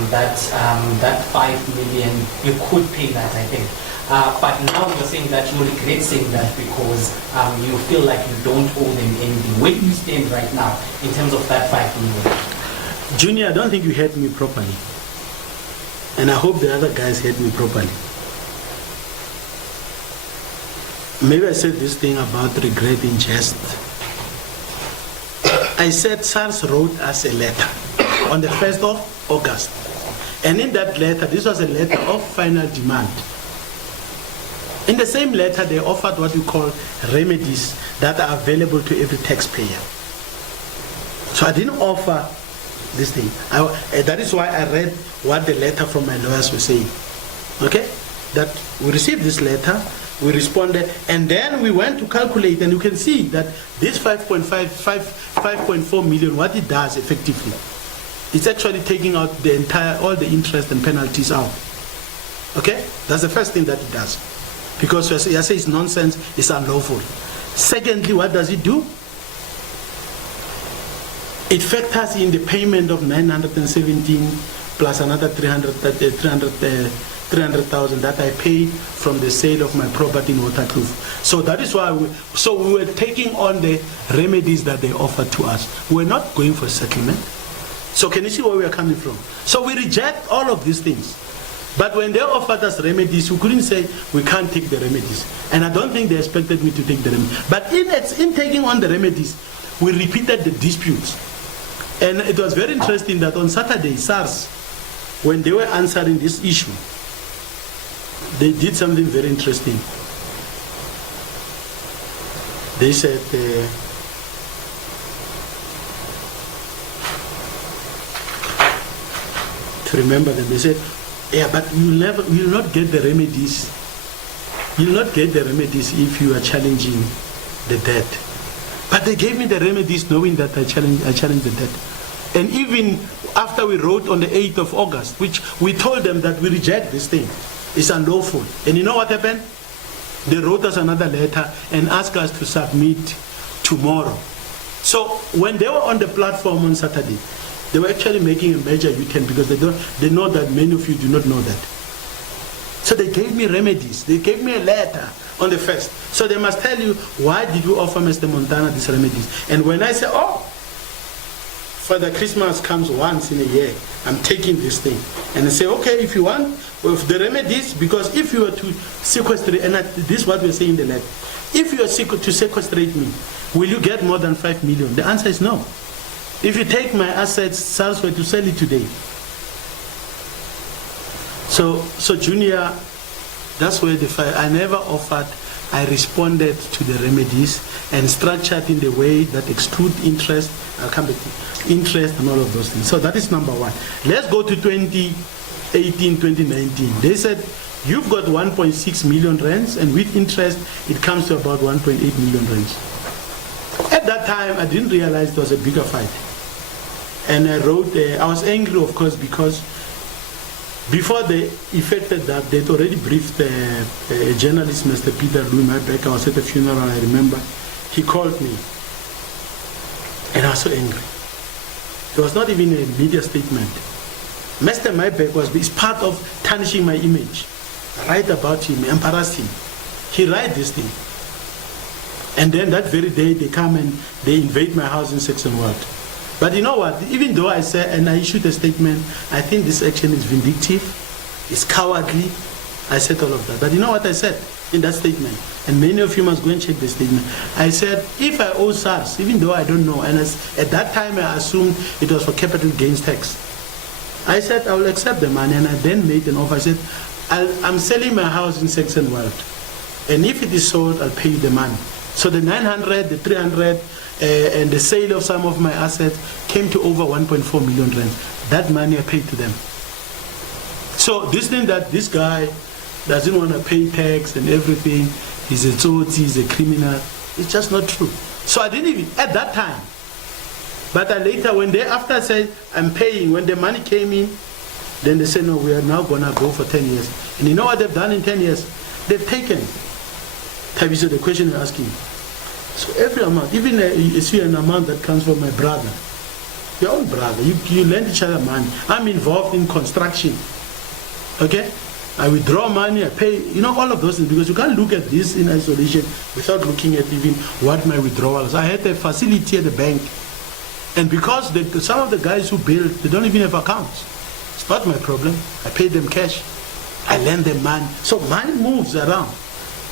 that 5 million, you could pay that, I think. But now you're saying that you regret saying that because you feel like you don't owe them anything. Where do you stand right now in terms of that 5 million? Junior, I don't think you heard me properly. And I hope the other guys heard me properly. Maybe I said this thing about regret in jest. I said SARS wrote us a letter on the 1st of August. And in that letter, this was a letter of final demand. In the same letter, they offered what you call remedies that are available to every taxpayer. So I didn't offer this thing. That is why I read what the letter from my lawyers were saying. Okay? That we received this letter, we responded, and then we went to calculate, and you can see that this 5.4 million, what it does effectively, it's actually taking out all the interest and penalties out. Okay? That's the first thing that it does. Because you say it's nonsense, it's unlawful. Secondly, what does it do? It factors in the payment of 917 plus another 300,000 that I paid from the sale of my property in Waterkloof. So that is why we were taking on the remedies that they offered to us. We're not going for settlement. So can you see where we are coming from? So we reject all of these things. But when they offered us remedies, we couldn't say we can't take the remedies. And I don't think they expected me to take the remedies. But in taking on the remedies, we repeated the disputes. And it was very interesting that on Saturday, SARS, when they were answering this issue, they did something very interesting. They said, to remember them, they said, yeah, but you'll not get the remedies. You'll not get the remedies if you are challenging the debt. But they gave me the remedies knowing that I challenged the debt. And even after we wrote on the 8th of August, which we told them that we reject this thing, it's unlawful. And you know what happened? They wrote us another letter and asked us to submit tomorrow. So when they were on the platform on Saturday, they were actually making a major U-turn because they know that many of you do not know that. So they gave me remedies. They gave me a letter on the 1st. So they must tell you, why did you offer Mr. Montana these remedies? And when I say, Father Christmas comes once in a year. I'm taking this thing. And I say, okay, if you want, with the remedies, because if you were to sequestrate, and this is what we're saying in the lab, if you are to sequestrate me, will you get more than 5 million? The answer is no. If you take my assets, SARS were to sell it today. So Junior, that's where I never offered. I responded to the remedies and structured in the way that exclude interest, I'll come back to interest and all of those things. So that is number one. Let's go to 2018, 2019. They said, you've got 1.6 million rands, and with interest, it comes to about 1.8 million rands. At that time, I didn't realize it was a bigger fight. And I wrote, I was angry, of course, because before they effected that, they'd already briefed a journalist, Mr. Peter Louis Mybeck. I was at a funeral, I remember. He called me, and I was so angry. There was not even a media statement. Mr. Mybeck is part of tarnishing my image. Write about him, embarrass him. He write this thing. And then that very day, they come and they invade my house in Saxon World. But you know what? Even though I said, and I issued a statement, I think this action is vindictive, it's cowardly. I said all of that. But you know what I said in that statement? And many of you must go and check the statement. I said, if I owe SARS, even though I don't know, and at that time I assumed it was for capital gains tax, I said I will accept the money, and I then made an offer. I said, I'm selling my house in Saxon World, and if it is sold, I'll pay you the money. So the 900, the 300, and the sale of some of my assets came to over 1.4 million rand. That money I paid to them. So this thing that this guy doesn't want to pay tax and everything, he's a tsotsi, he's a criminal, it's just not true. So I didn't even, at that time, but later when they, after I said I'm paying, when the money came in, then they said, no, we are now going to go for 10 years. And you know what they've done in 10 years? They've taken, Tabiso, the question you're asking. So every amount, even you see an amount that comes from my brother, your own brother, you lend each other money. I'm involved in construction, okay? I withdraw money, I pay, you know, all of those things, because you can't look at this in isolation without looking at even what my withdrawals. I had a facility at the bank, and because some of the guys who build, they don't even have accounts. It's not my problem. I pay them cash, I lend them money. So money moves around.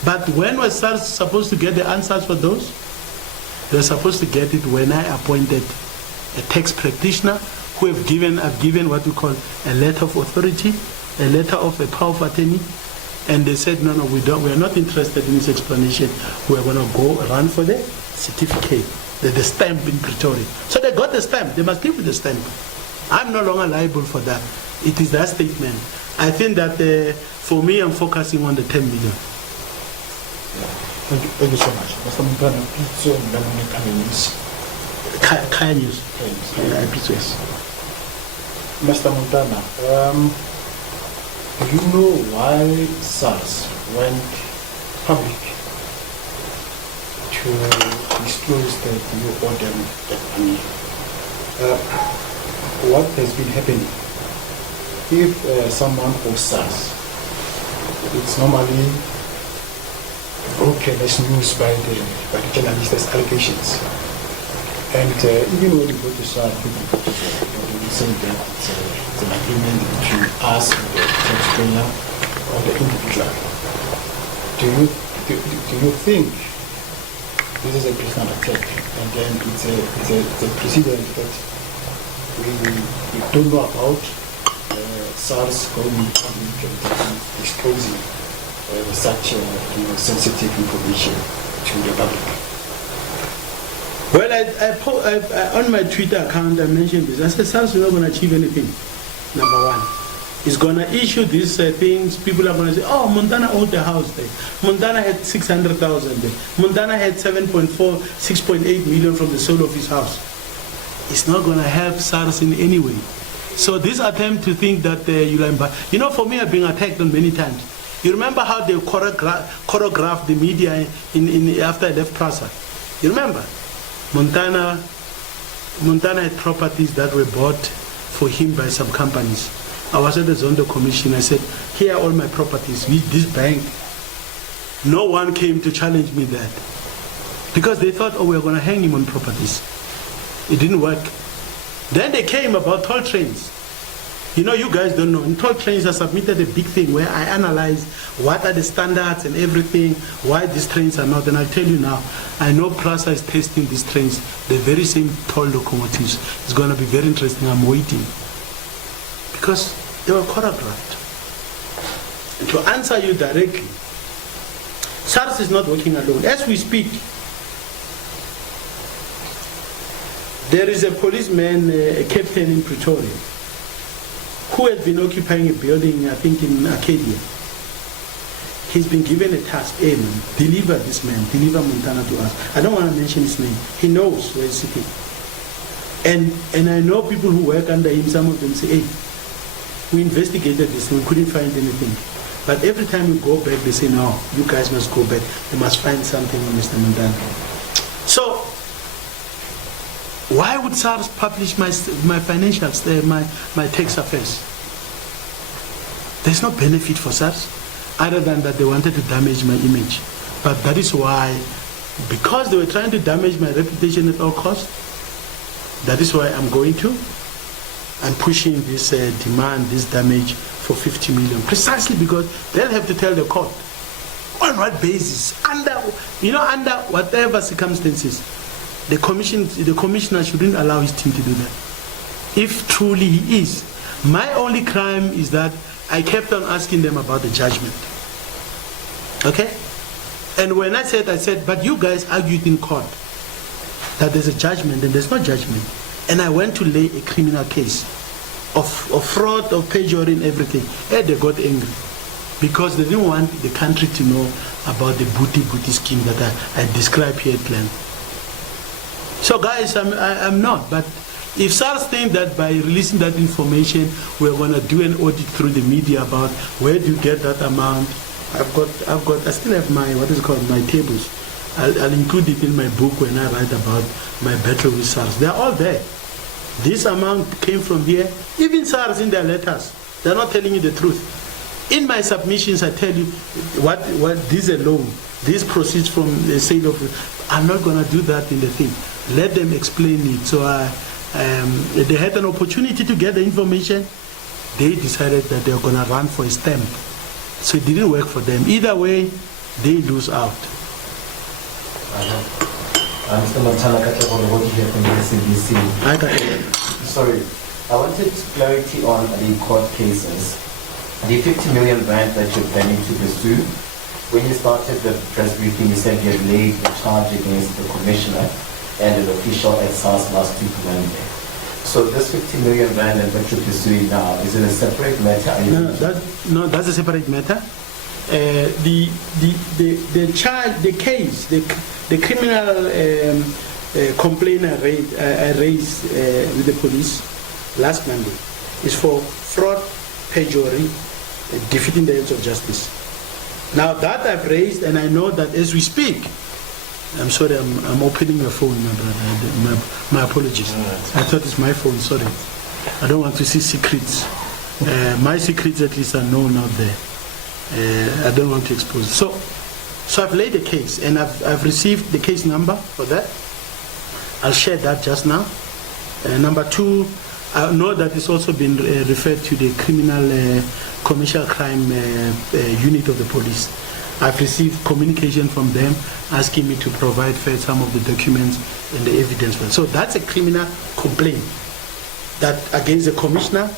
But when was SARS supposed to get the answers for those? They were supposed to get it when I appointed a tax practitioner who I've given what we call a letter of authority, a letter of a power of attorney, and they said, no, we are not interested in this explanation. We are going to go run for the certificate, the stamp in Pretoria. So they got the stamp. They must give me the stamp. I'm no longer liable for that. It is that statement. I think that for me, I'm focusing on the 10 million. Thank you so much. Mr. Montana, Pizzo and Kaya News. Kaya News. Pizzo, yes. Mr. Montana, do you know why SARS went public to disclose that you owe them that money? What has been happening? If someone owes SARS, it's normally broken as news by the journalists as allegations. And even when you go to SARS, people will say that it's an agreement between us, the taxpayer, or the individual. Do you think this is a personal attack, and then it's a precedent that we don't know about SARS going public and disclosing such sensitive information to the public? Well, I on my Twitter account, I mentioned this. I said SARS is not going to achieve anything. Number one, it's going to issue these things. People are going to say, oh, Montana owned the house there. Montana had 600,000 there. Montana had 6.8 million from the sale of his house. It's not going to help SARS in any way. So this attempt to think that you know, for me, I've been attacked on many times. You remember how they choreographed the media after I left PRASA? You remember? Montana had properties that were bought for him by some companies. I was at the Zondo Commission. I said, here are all my properties with this bank. No one came to challenge me that. Because they thought, oh, we're going to hang him on properties. It didn't work. Then they came about toll trains. You know, you guys don't know. In toll trains, I submitted a big thing where I analyzed what are the standards and everything, why these trains are not. And I'll tell you now, I know PRASA is testing these trains, the very same toll locomotives. It's going to be very interesting. I'm waiting. Because they were choreographed. And to answer you directly, SARS is not working alone. As we speak, there is a policeman, a captain in Pretoria, who has been occupying a building, I think in Arcadia. He's been given a task, hey man, deliver this man, deliver Montana to us. I don't want to mention his name. He knows where he's sitting. And I know people who work under him, some of them say, hey, we investigated this, we couldn't find anything. But every time we go back, they say, no, you guys must go back. They must find something on Mr. Montana. So, why would SARS publish my financials, my tax affairs? There's no benefit for SARS, other than that they wanted to damage my image. But that is why, because they were trying to damage my reputation at all costs, that is why I'm pushing this demand, this damage for 50 million, precisely because they'll have to tell the court on what basis, under whatever circumstances. The commissioner shouldn't allow his team to do that. If truly he is. My only crime is that I kept on asking them about the judgment. Okay? And when I said, but you guys argued in court that there's a judgment and there's no judgment. And I went to lay a criminal case of fraud, of perjury and everything. And they got angry because they didn't want the country to know about the booty scheme that I described here at length. So guys, I'm not, but if SARS think that by releasing that information, we're going to do an audit through the media about where do you get that amount, I still have my tables. I'll include it in my book when I write about my battle with SARS. They're all there. This amount came from here. Even SARS in their letters, they're not telling you the truth. In my submissions, I tell you what this alone, this proceeds from the sale of. I'm not going to do that in the thing. Let them explain it. So they had an opportunity to get the information. They decided that they were going to run for a stamp. So it didn't work for them. Either way, they lose out. Mr. Montana, Katleholo here from the SABC. Hi, Katleholo. Sorry, I wanted clarity on the court cases. The 50 million rand that you're planning to pursue, when you started the press briefing, you said you had laid a charge against the commissioner and an official at SARS last week Monday. So this 50 million rand that you're pursuing now, is it a separate matter? No, that's a separate matter. The charge, the case, the criminal complaint I raised with the police last Monday is for fraud, perjury, defeating the ends of justice. Now that I've raised, and I know that as we speak, I'm sorry, I'm opening your phone, my brother. My apologies. I thought it's my phone, sorry. I don't want to see secrets. My secrets at least are known out there. I don't want to expose. So I've laid a case, and I've received the case number for that. I'll share that just now. Number two, I know that it's also been referred to the criminal commercial crime unit of the police. I've received communication from them asking me to provide some of the documents and the evidence. So that's a criminal complaint that against the commissioner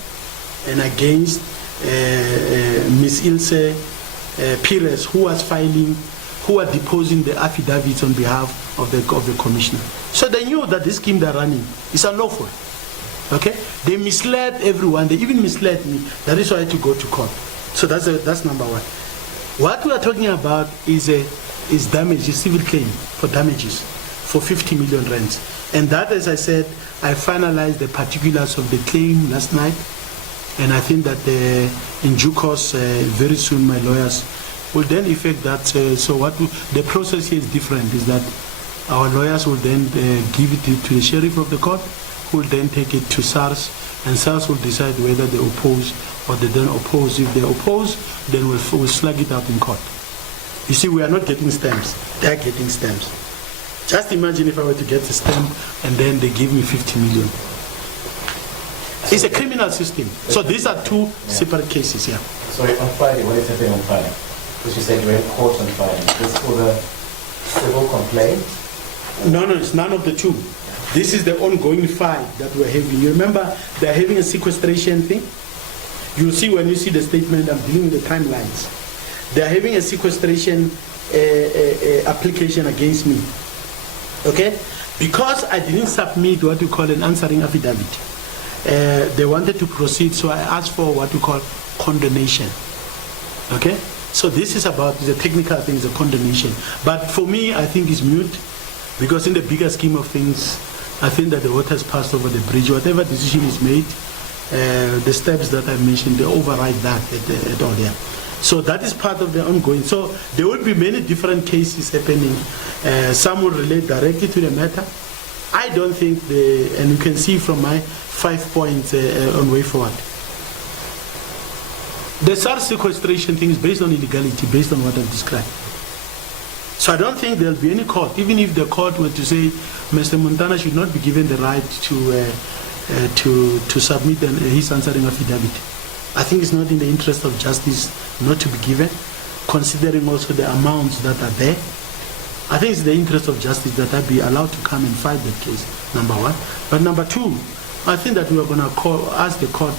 and against Ms. Ilse Pires, who are deposing the affidavits on behalf of the commissioner. So they knew that this scheme they're running is unlawful. Okay? They misled everyone. They even misled me. That is why I had to go to court. So that's number one. What we are talking about is damage, a civil claim for damages for 50 million rands. And that, as I said, I finalized the particulars of the claim last night. And I think that in due course, very soon, my lawyers will then effect that. So the process here is different, is that our lawyers will then give it to the sheriff of the court, who will then take it to SARS, and SARS will decide whether they oppose or they don't oppose. If they oppose, then we'll slug it out in court. You see, we are not getting stamps. They are getting stamps. Just imagine if I were to get a stamp and then they give me 50 million. It's a criminal system. So these are two separate cases, yeah. Sorry, on Friday, what is happening on Friday? Because you said you were in court on Friday. This for the civil complaint? No, it's none of the two. This is the ongoing fight that we're having. You remember they're having a sequestration thing? You'll see when you see the statement, I'm dealing with the timelines. They're having a sequestration application against me. Okay? Because I didn't submit what you call an answering affidavit. They wanted to proceed, so I asked for what you call condonation. Okay? So this is about the technical things, the condonation. But for me, I think it's mute, because in the bigger scheme of things, I think that the water has passed over the bridge. Whatever decision is made, the steps that I mentioned, they override that at all there. So that is part of the ongoing. So there will be many different cases happening. Some will relate directly to the matter. I don't think and you can see from my 5 points on way forward. The SARS sequestration thing is based on illegality, based on what I've described. So I don't think there'll be any court, even if the court were to say Mr. Montana should not be given the right to submit his answering affidavit. I think it's not in the interest of justice not to be given, considering also the amounts that are there. I think it's the interest of justice that I be allowed to come and fight that case, number one. But number two, I think that we are going to ask the court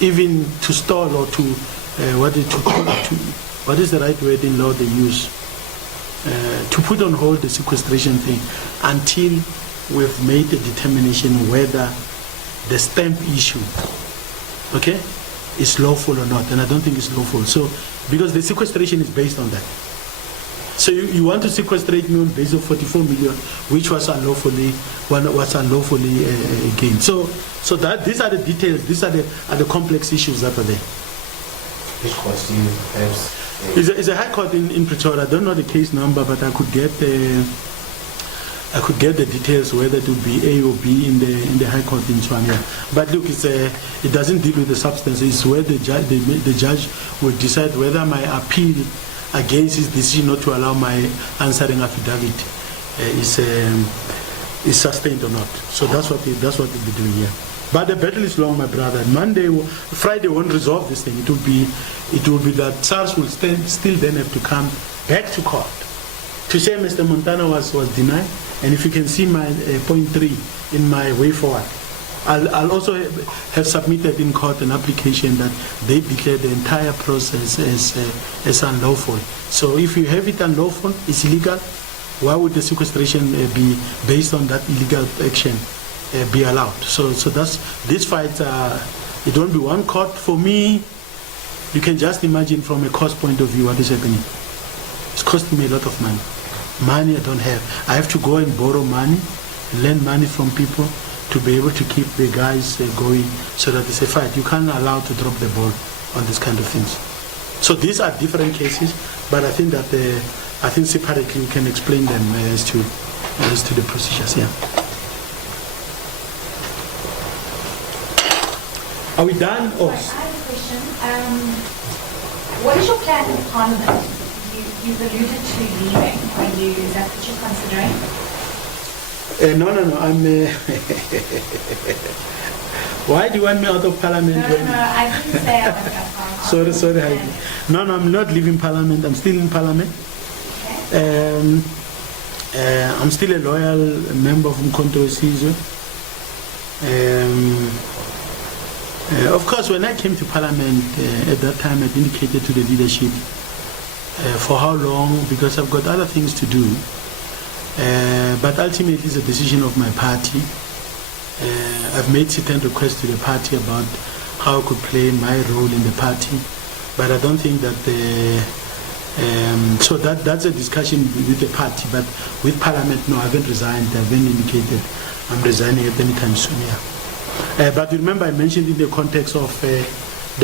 even to stall or to, what is the right word in law they use? To put on hold the sequestration thing until we've made a determination whether the stamp issue, okay, is lawful or not. And I don't think it's lawful. So, because the sequestration is based on that. So you want to sequestrate me on basis of 44 million, which was unlawfully gained. So that these are the details. These are the complex issues that are there. Which court do you perhaps? It's a high court in Pretoria. I don't know the case number, but I could get the details whether it would be A or B in the high court in Tswana. But look, it doesn't deal with the substance. It's where the judge will decide whether my appeal against his decision not to allow my answering affidavit is sustained or not. So that's what we'll be doing here. But the battle is long, my brother. Friday won't resolve this thing. It will be that SARS will still then have to come back to court to say Mr. Montana was denied. And if you can see my point 3 in my way forward, I'll also have submitted in court an application that they declare the entire process as unlawful. So if you have it unlawful, it's illegal, why would the sequestration be based on that illegal action be allowed? So that's this fight. It won't be one court. For me, you can just imagine from a cost point of view what is happening. It's costing me a lot of money. Money I don't have. I have to go and borrow money, lend money from people to be able to keep the guys going, so that it's a fight. You can't allow to drop the ball on this kind of things. So these are different cases, but I think that separately we can explain them as to the procedures. Yeah. Are we done? Oh. Sorry, I have a question. What is your plan in Parliament? You've alluded to leaving. Is that what you're considering? No. I'm. Why do you want me out of Parliament? No, I didn't say I was out. Sorry, Heidi. No, I'm not leaving Parliament. I'm still in Parliament. Okay. I'm still a loyal member of Umkhonto weSizwe. Of course, when I came to Parliament, at that time I indicated to the leadership for how long, because I've got other things to do. But ultimately it's a decision of my party. I've made certain requests to the party about how I could play my role in the party, but I don't think that so that's a discussion with the party. But with Parliament, no, I haven't resigned. I haven't indicated I'm resigning at any time soon. Yeah. But remember, I mentioned in the context of the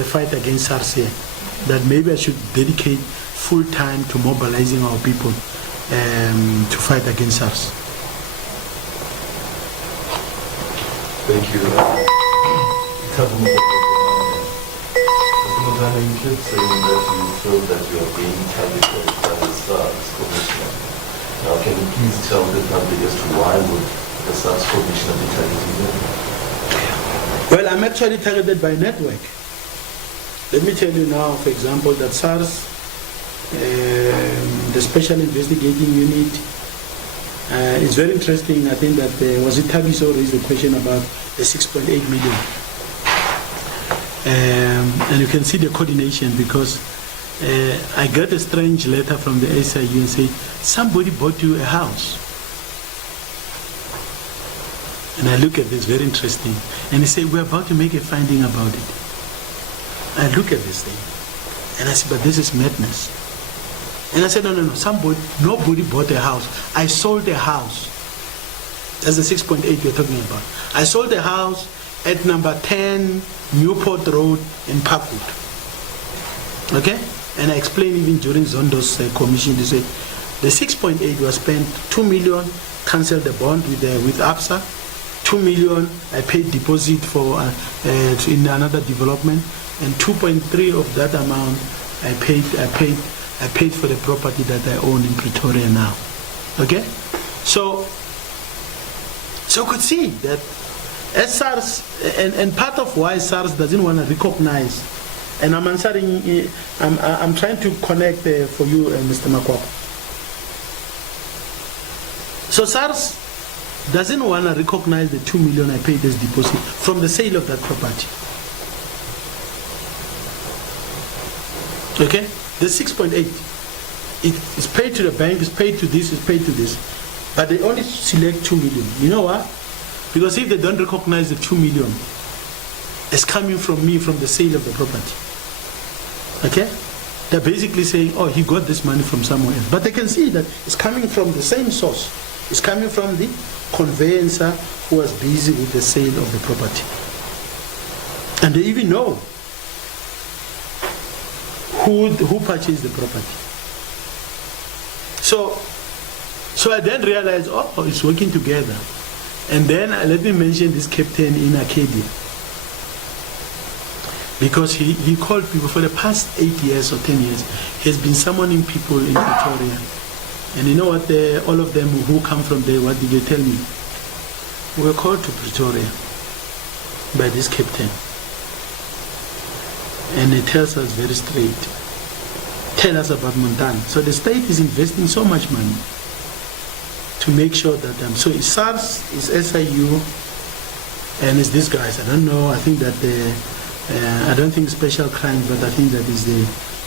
fight against SARS here, that maybe I should dedicate full time to mobilizing our people to fight against SARS. Thank you. Mr. you keep saying that you feel that you are being targeted by the SARS Commissioner. Now, can you please tell the public as to why would the SARS Commissioner be targeting you? Well, I'm actually targeted by network. Let me tell you now, for example, that SARS, the Special Investigating Unit, it's very interesting. I think that was it Tabiso raised the question about the 6.8 million. And you can see the coordination because I got a strange letter from the SIU and say, somebody bought you a house. And I look at this, very interesting. And he said, we're about to make a finding about it. I look at this thing. And I said, but this is madness. And I said, no, nobody bought a house. I sold a house. That's the 6.8 you're talking about. I sold a house at number 10 Newport Road in Parkwood. Okay? And I explained even during Zondo's commission, they said the 6.8 was spent, 2 million, cancelled the bond with ABSA, 2 million I paid deposit for in another development, and 2.3 of that amount I paid for the property that I own in Pretoria now. Okay? So you could see that as SARS, and part of why SARS doesn't want to recognize, and I'm answering, I'm trying to connect for you, Mr. Makwapa. So SARS doesn't want to recognize the 2 million I paid as deposit from the sale of that property. Okay? The 6.8, it's paid to the bank, it's paid to this, it's paid to this. But they only select 2 million. You know what? Because if they don't recognize the 2 million, it's coming from me from the sale of the property. Okay? They're basically saying, oh, he got this money from somewhere else. But they can see that it's coming from the same source. It's coming from the conveyancer who was busy with the sale of the property. And they even know who purchased the property. So I then realized, oh, it's working together. And then let me mention this captain in Arcadia. Because he called people for the past 8 years or 10 years. He has been summoning people in Pretoria. And you know what, all of them who come from there, what did they tell me? We were called to Pretoria by this captain. And he tells us very straight, tell us about Montana. So the state is investing so much money to make sure that, so it's SARS, it's SIU, and it's these guys. I don't know, I think that I don't think special crime, but I think that is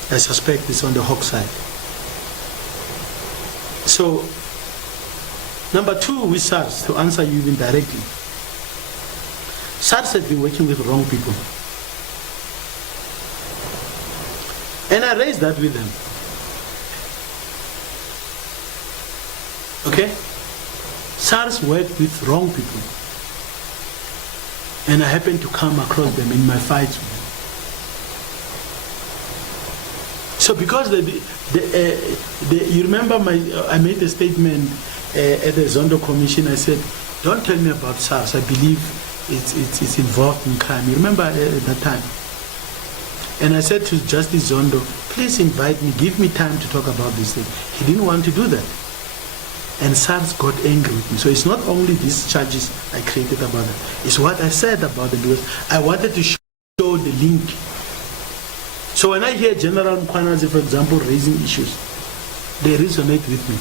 I suspect it's on the Hawk side. So, number two with SARS, to answer you even directly, SARS has been working with wrong people. And I raised that with them. Okay? SARS worked with wrong people. And I happened to come across them in my fights with them. So because you remember I made a statement at the Zondo Commission, I said, don't tell me about SARS, I believe it's involved in crime. You remember at that time? And I said to Justice Zondo, please invite me, give me time to talk about this thing. He didn't want to do that. And SARS got angry with me. So it's not only these charges I created about it, it's what I said about it, because I wanted to show the link. So when I hear General Mkwanazi, for example, raising issues, they resonate with me.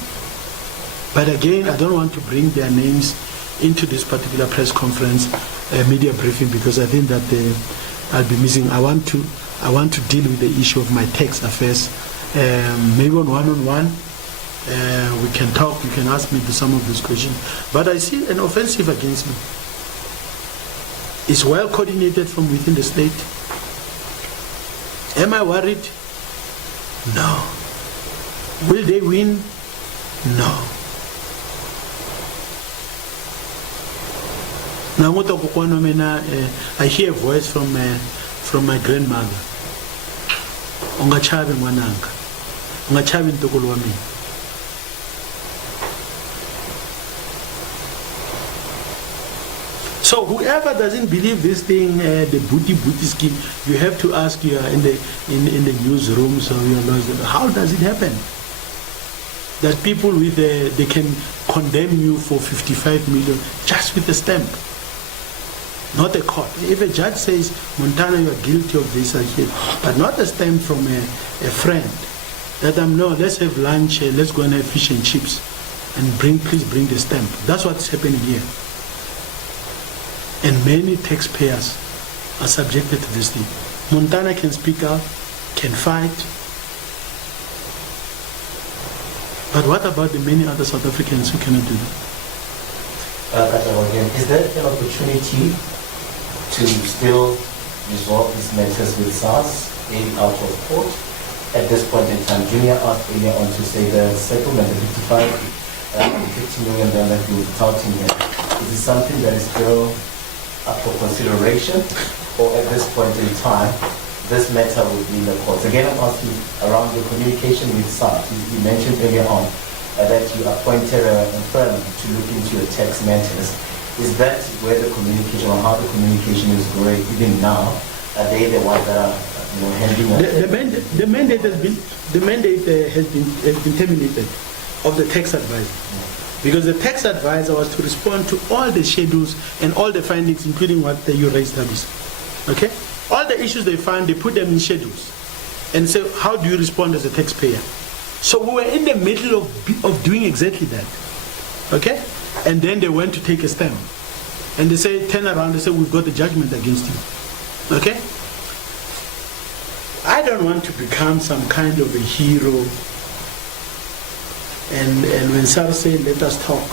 But again, I don't want to bring their names into this particular press conference, media briefing, because I think that I'll be missing. I want to deal with the issue of my tax affairs. Maybe on one-on-one, we can talk, you can ask me some of these questions. But I see an offensive against me. It's well coordinated from within the state. Am I worried? No. Will they win? No. Now, I hear a voice from my grandmother. Ungachabe mwananga. Ungachabe ntokolo wami. So whoever doesn't believe this thing, the booty scheme, you have to ask you in the newsrooms or your lawyers, how does it happen that people they can condemn you for 55 million just with a stamp? not a court. If a judge says, Montana, you are guilty of this, but not a stamp from a friend, that no, let's have lunch, let's go and have fish and chips, and please bring the stamp. That's what's happening here. And many taxpayers are subjected to this thing. Montana can speak out, can fight, but what about the many other South Africans who cannot do that? Is there an opportunity to still resolve these matters with SARS, maybe out of court? At this point in time, Junior asked earlier on to say the settlement, the 50 million that you're touting here, is it something that is still up for consideration? Or at this point in time, this matter will be in the courts? Again, I'm asking around your communication with SARS. You mentioned earlier on that you appointed a firm to look into your tax matters. Is that where the communication, or how the communication is going even now? Are they the ones that are handling the mandate has been terminated of the tax advisor, because the tax advisor was to respond to all the schedules and all the findings, including what you raised, okay? All the issues they find, they put them in schedules and say, how do you respond as a taxpayer? So we were in the middle of doing exactly that, okay? And then they went to take a stand, and they say, turn around, they say, we've got the judgment against you, okay? I don't want to become some kind of a hero, and when SARS say, let us talk.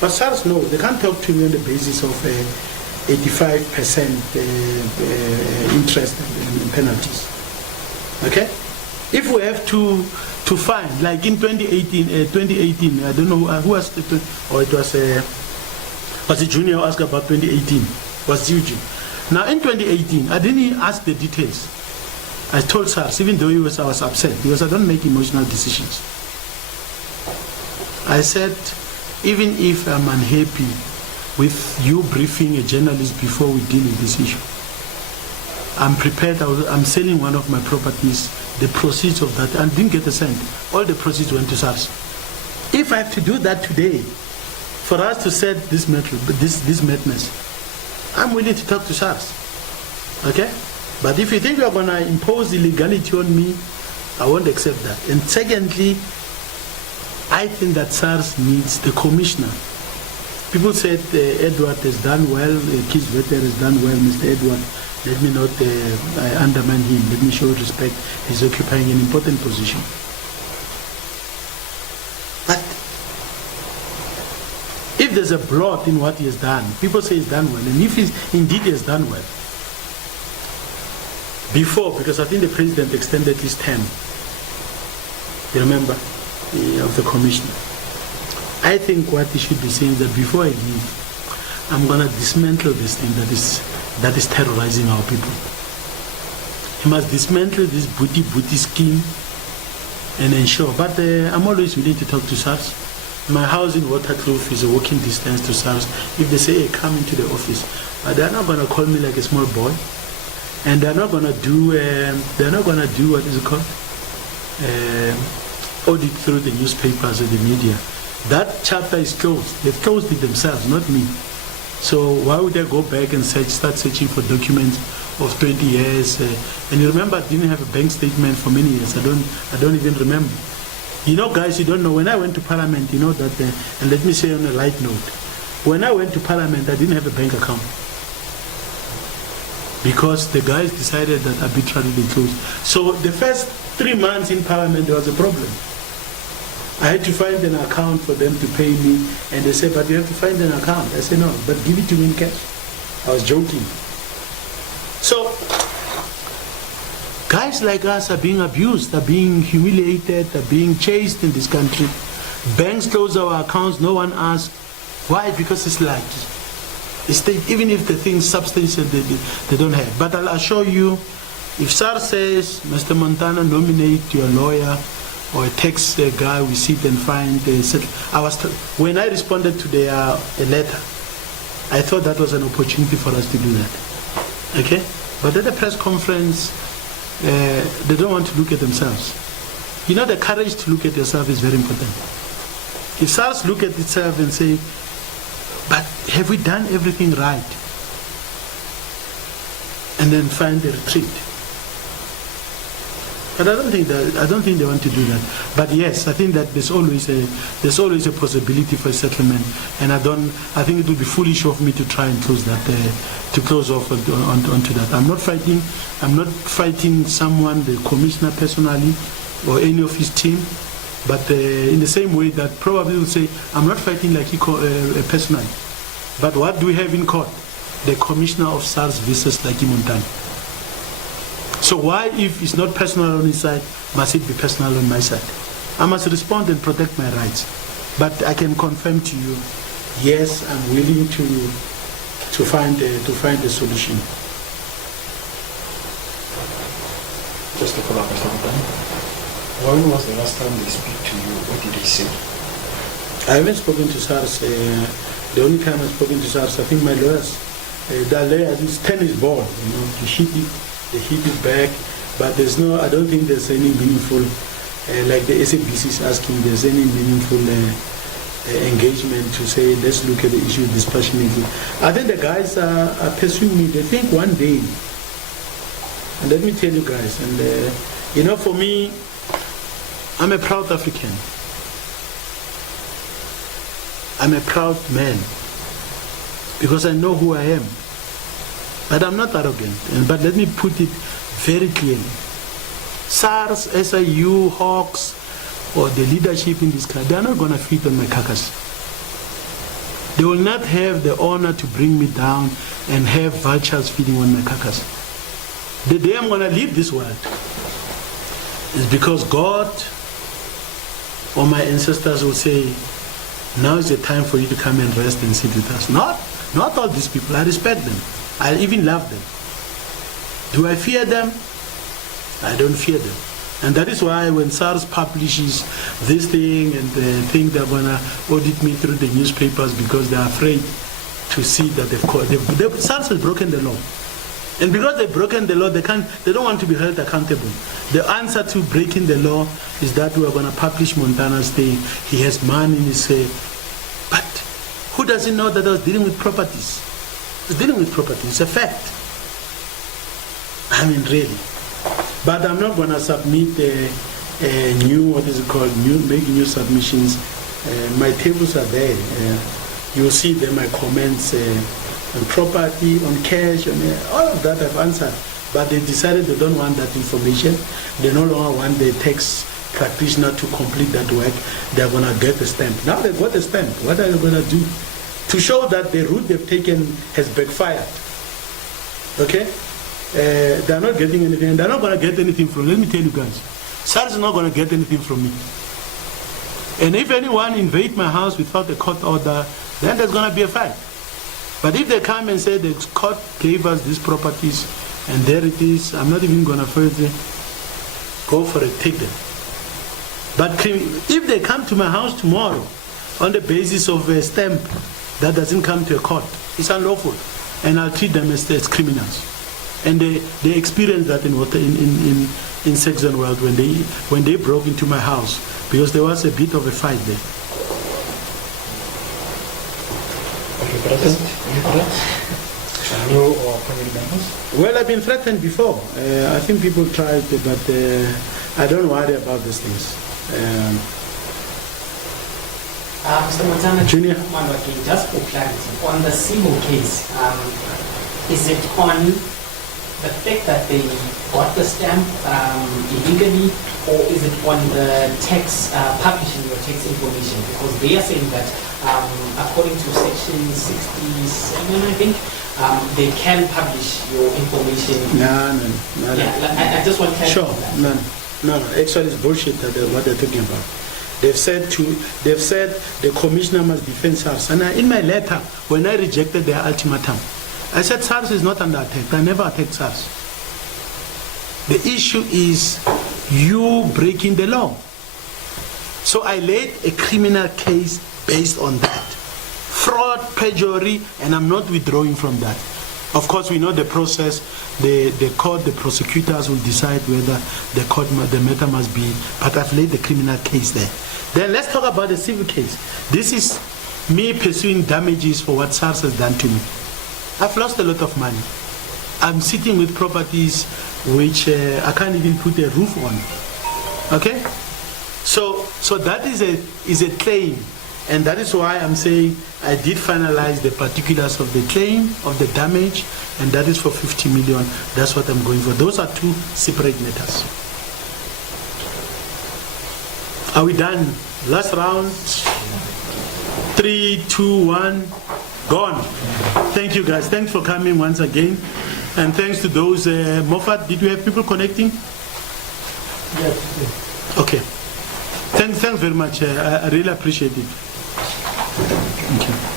But SARS, no, they can't talk to me on the basis of 85% interest and penalties, okay? If we have to fine, like in 2018, I don't know who was it, or it was a junior who asked about 2018, was Eugene. Now in 2018, I didn't ask the details. I told SARS, even though I was upset, because I don't make emotional decisions. I said, even if I'm unhappy with you briefing a journalist before we deal with this issue, I'm prepared. I'm selling one of my properties. The proceeds of that, and didn't get a cent. All the proceeds went to SARS. If I have to do that today, for us to set this madness, I'm willing to talk to SARS. Okay? But if you think you're going to impose illegality on me, I won't accept that. And secondly, I think that SARS needs the commissioner. People said Edward has done well, Keith Vetter has done well, Mr. Edward. Let me not undermine him. Let me show respect. He's occupying an important position. But if there's a blot in what he has done, people say he's done well. And if indeed he has done well, before, because I think the president extended his term, you remember, of the commissioner. I think what he should be saying is that before I leave, I'm going to dismantle this thing that is terrorizing our people. He must dismantle this booty scheme and ensure. But I'm always willing to talk to SARS. My house in Waterkloof is a walking distance to SARS. If they say, hey, come into the office, but they're not going to call me like a small boy, and they're not going to do what is it called? Audit through the newspapers and the media. That chapter is closed. They've closed it themselves, not me. So why would I go back and start searching for documents of 20 years? And you remember, I didn't have a bank statement for many years. I don't even remember. You know, guys, you don't know. When I went to Parliament, you know that, and let me say on a light note, when I went to Parliament, I didn't have a bank account. Because the guys decided that arbitrarily they closed. So the first 3 months in Parliament, there was a problem. I had to find an account for them to pay me, and they said, but you have to find an account. I said, no, but give it to me in cash. I was joking. So, guys like us are being abused, are being humiliated, are being chased in this country. Banks close our accounts, no one asks. Why? Because it's like, even if the thing's substantial, they don't have. But I'll assure you, if SARS says, Mr. Montana, nominate your lawyer, or a tax guy, we sit and find. When I responded to their letter, I thought that was an opportunity for us to do that. Okay? But at the press conference, they don't want to look at themselves. You know, the courage to look at yourself is very important. If SARS look at itself and say, but have we done everything right? and then find a retreat. But I don't think they want to do that. But yes, I think that there's always a possibility for a settlement, and I think it would be foolish of me to try and close off onto that. I'm not fighting someone, the commissioner personally, or any of his team. But in the same way that probably will say, I'm not fighting like he personally. But what do we have in court? The commissioner of SARS versus Lucky Montana. So why, if it's not personal on his side, must it be personal on my side? I must respond and protect my rights. But I can confirm to you, yes, I'm willing to find a solution. Just to follow up, Mr. Montana, when was the last time they speak to you? What did they say? I haven't spoken to SARS. The only time I've spoken to SARS, I think my lawyers, that lawyer, it's tennis ball, they hit it back, but I don't think there's any meaningful, like the SABC is asking, there's any meaningful engagement to say, let's look at the issue dispassionately. I think the guys are pursuing me. They think one day, and let me tell you guys, and for me, I'm a proud African. I'm a proud man because I know who I am. But I'm not arrogant. But let me put it very clearly. SARS, SIU, Hawks, or the leadership in this country, they're not going to feed on my carcass. They will not have the honor to bring me down and have vultures feeding on my carcass. The day I'm going to leave this world is because God or my ancestors will say, now is the time for you to come and rest and sit with us. Not all these people. I respect them. I even love them. Do I fear them? I don't fear them. And that is why when SARS publishes this thing and they think they're going to audit me through the newspapers because they're afraid to see that SARS has broken the law. And because they've broken the law, they don't want to be held accountable. The answer to breaking the law is that we are going to publish Montana's thing. He has money in his but who doesn't know that I was dealing with properties? I was dealing with properties. It's a fact. I mean, really. But I'm not going to submit make new submissions. My tables are there. You'll see there my comments on property, on cash, on all of that I've answered. But they decided they don't want that information. They no longer want the tax practitioner to complete that work. They're going to get a stamp. Now they've got a stamp. What are they going to do? To show that the route they've taken has backfired. Okay? They're not getting anything. They're not going to get anything from, let me tell you guys, SARS is not going to get anything from me. And if anyone invade my house without a court order, then there's going to be a fight. But if they come and say the court gave us these properties and there it is, I'm not even going to further go for it, take them. But if they come to my house tomorrow on the basis of a stamp that doesn't come to a court, it's unlawful. And I'll treat them as criminals. And they experienced that in Saxon world when they broke into my house because there was a bit of a fight there. You or family members? Well, I've been threatened before. I think people tried, but I don't worry about these things. Mr. Montana, Junior. Just for clarity, on the civil case, is it on the fact that they got the stamp illegally, or is it on the tax, publishing your tax information? Because they are saying that according to section 67, I think, they can publish your information. No. Yeah, I just want to sure, no. Actually, it's bullshit what they're talking about. They've said the commissioner must defend SARS. And in my letter, when I rejected their ultimatum, I said SARS is not under attack. I never attacked SARS. The issue is you breaking the law. So I laid a criminal case based on that. Fraud, perjury, and I'm not withdrawing from that. Of course, we know the process. The court, the prosecutors will decide whether the matter must be. But I've laid the criminal case there. Then let's talk about the civil case. This is me pursuing damages for what SARS has done to me. I've lost a lot of money. I'm sitting with properties which I can't even put a roof on. Okay? So that is a claim, and that is why I'm saying I did finalize the particulars of the claim, of the damage, and that is for 50 million. That's what I'm going for. Those are two separate matters. Are we done? Last round. 3, 2, 1, gone. Thank you guys. Thanks for coming once again. And thanks to those, Moffat, did you have people connecting? Yes. Okay. Thanks very much. I really appreciate it. Thank you.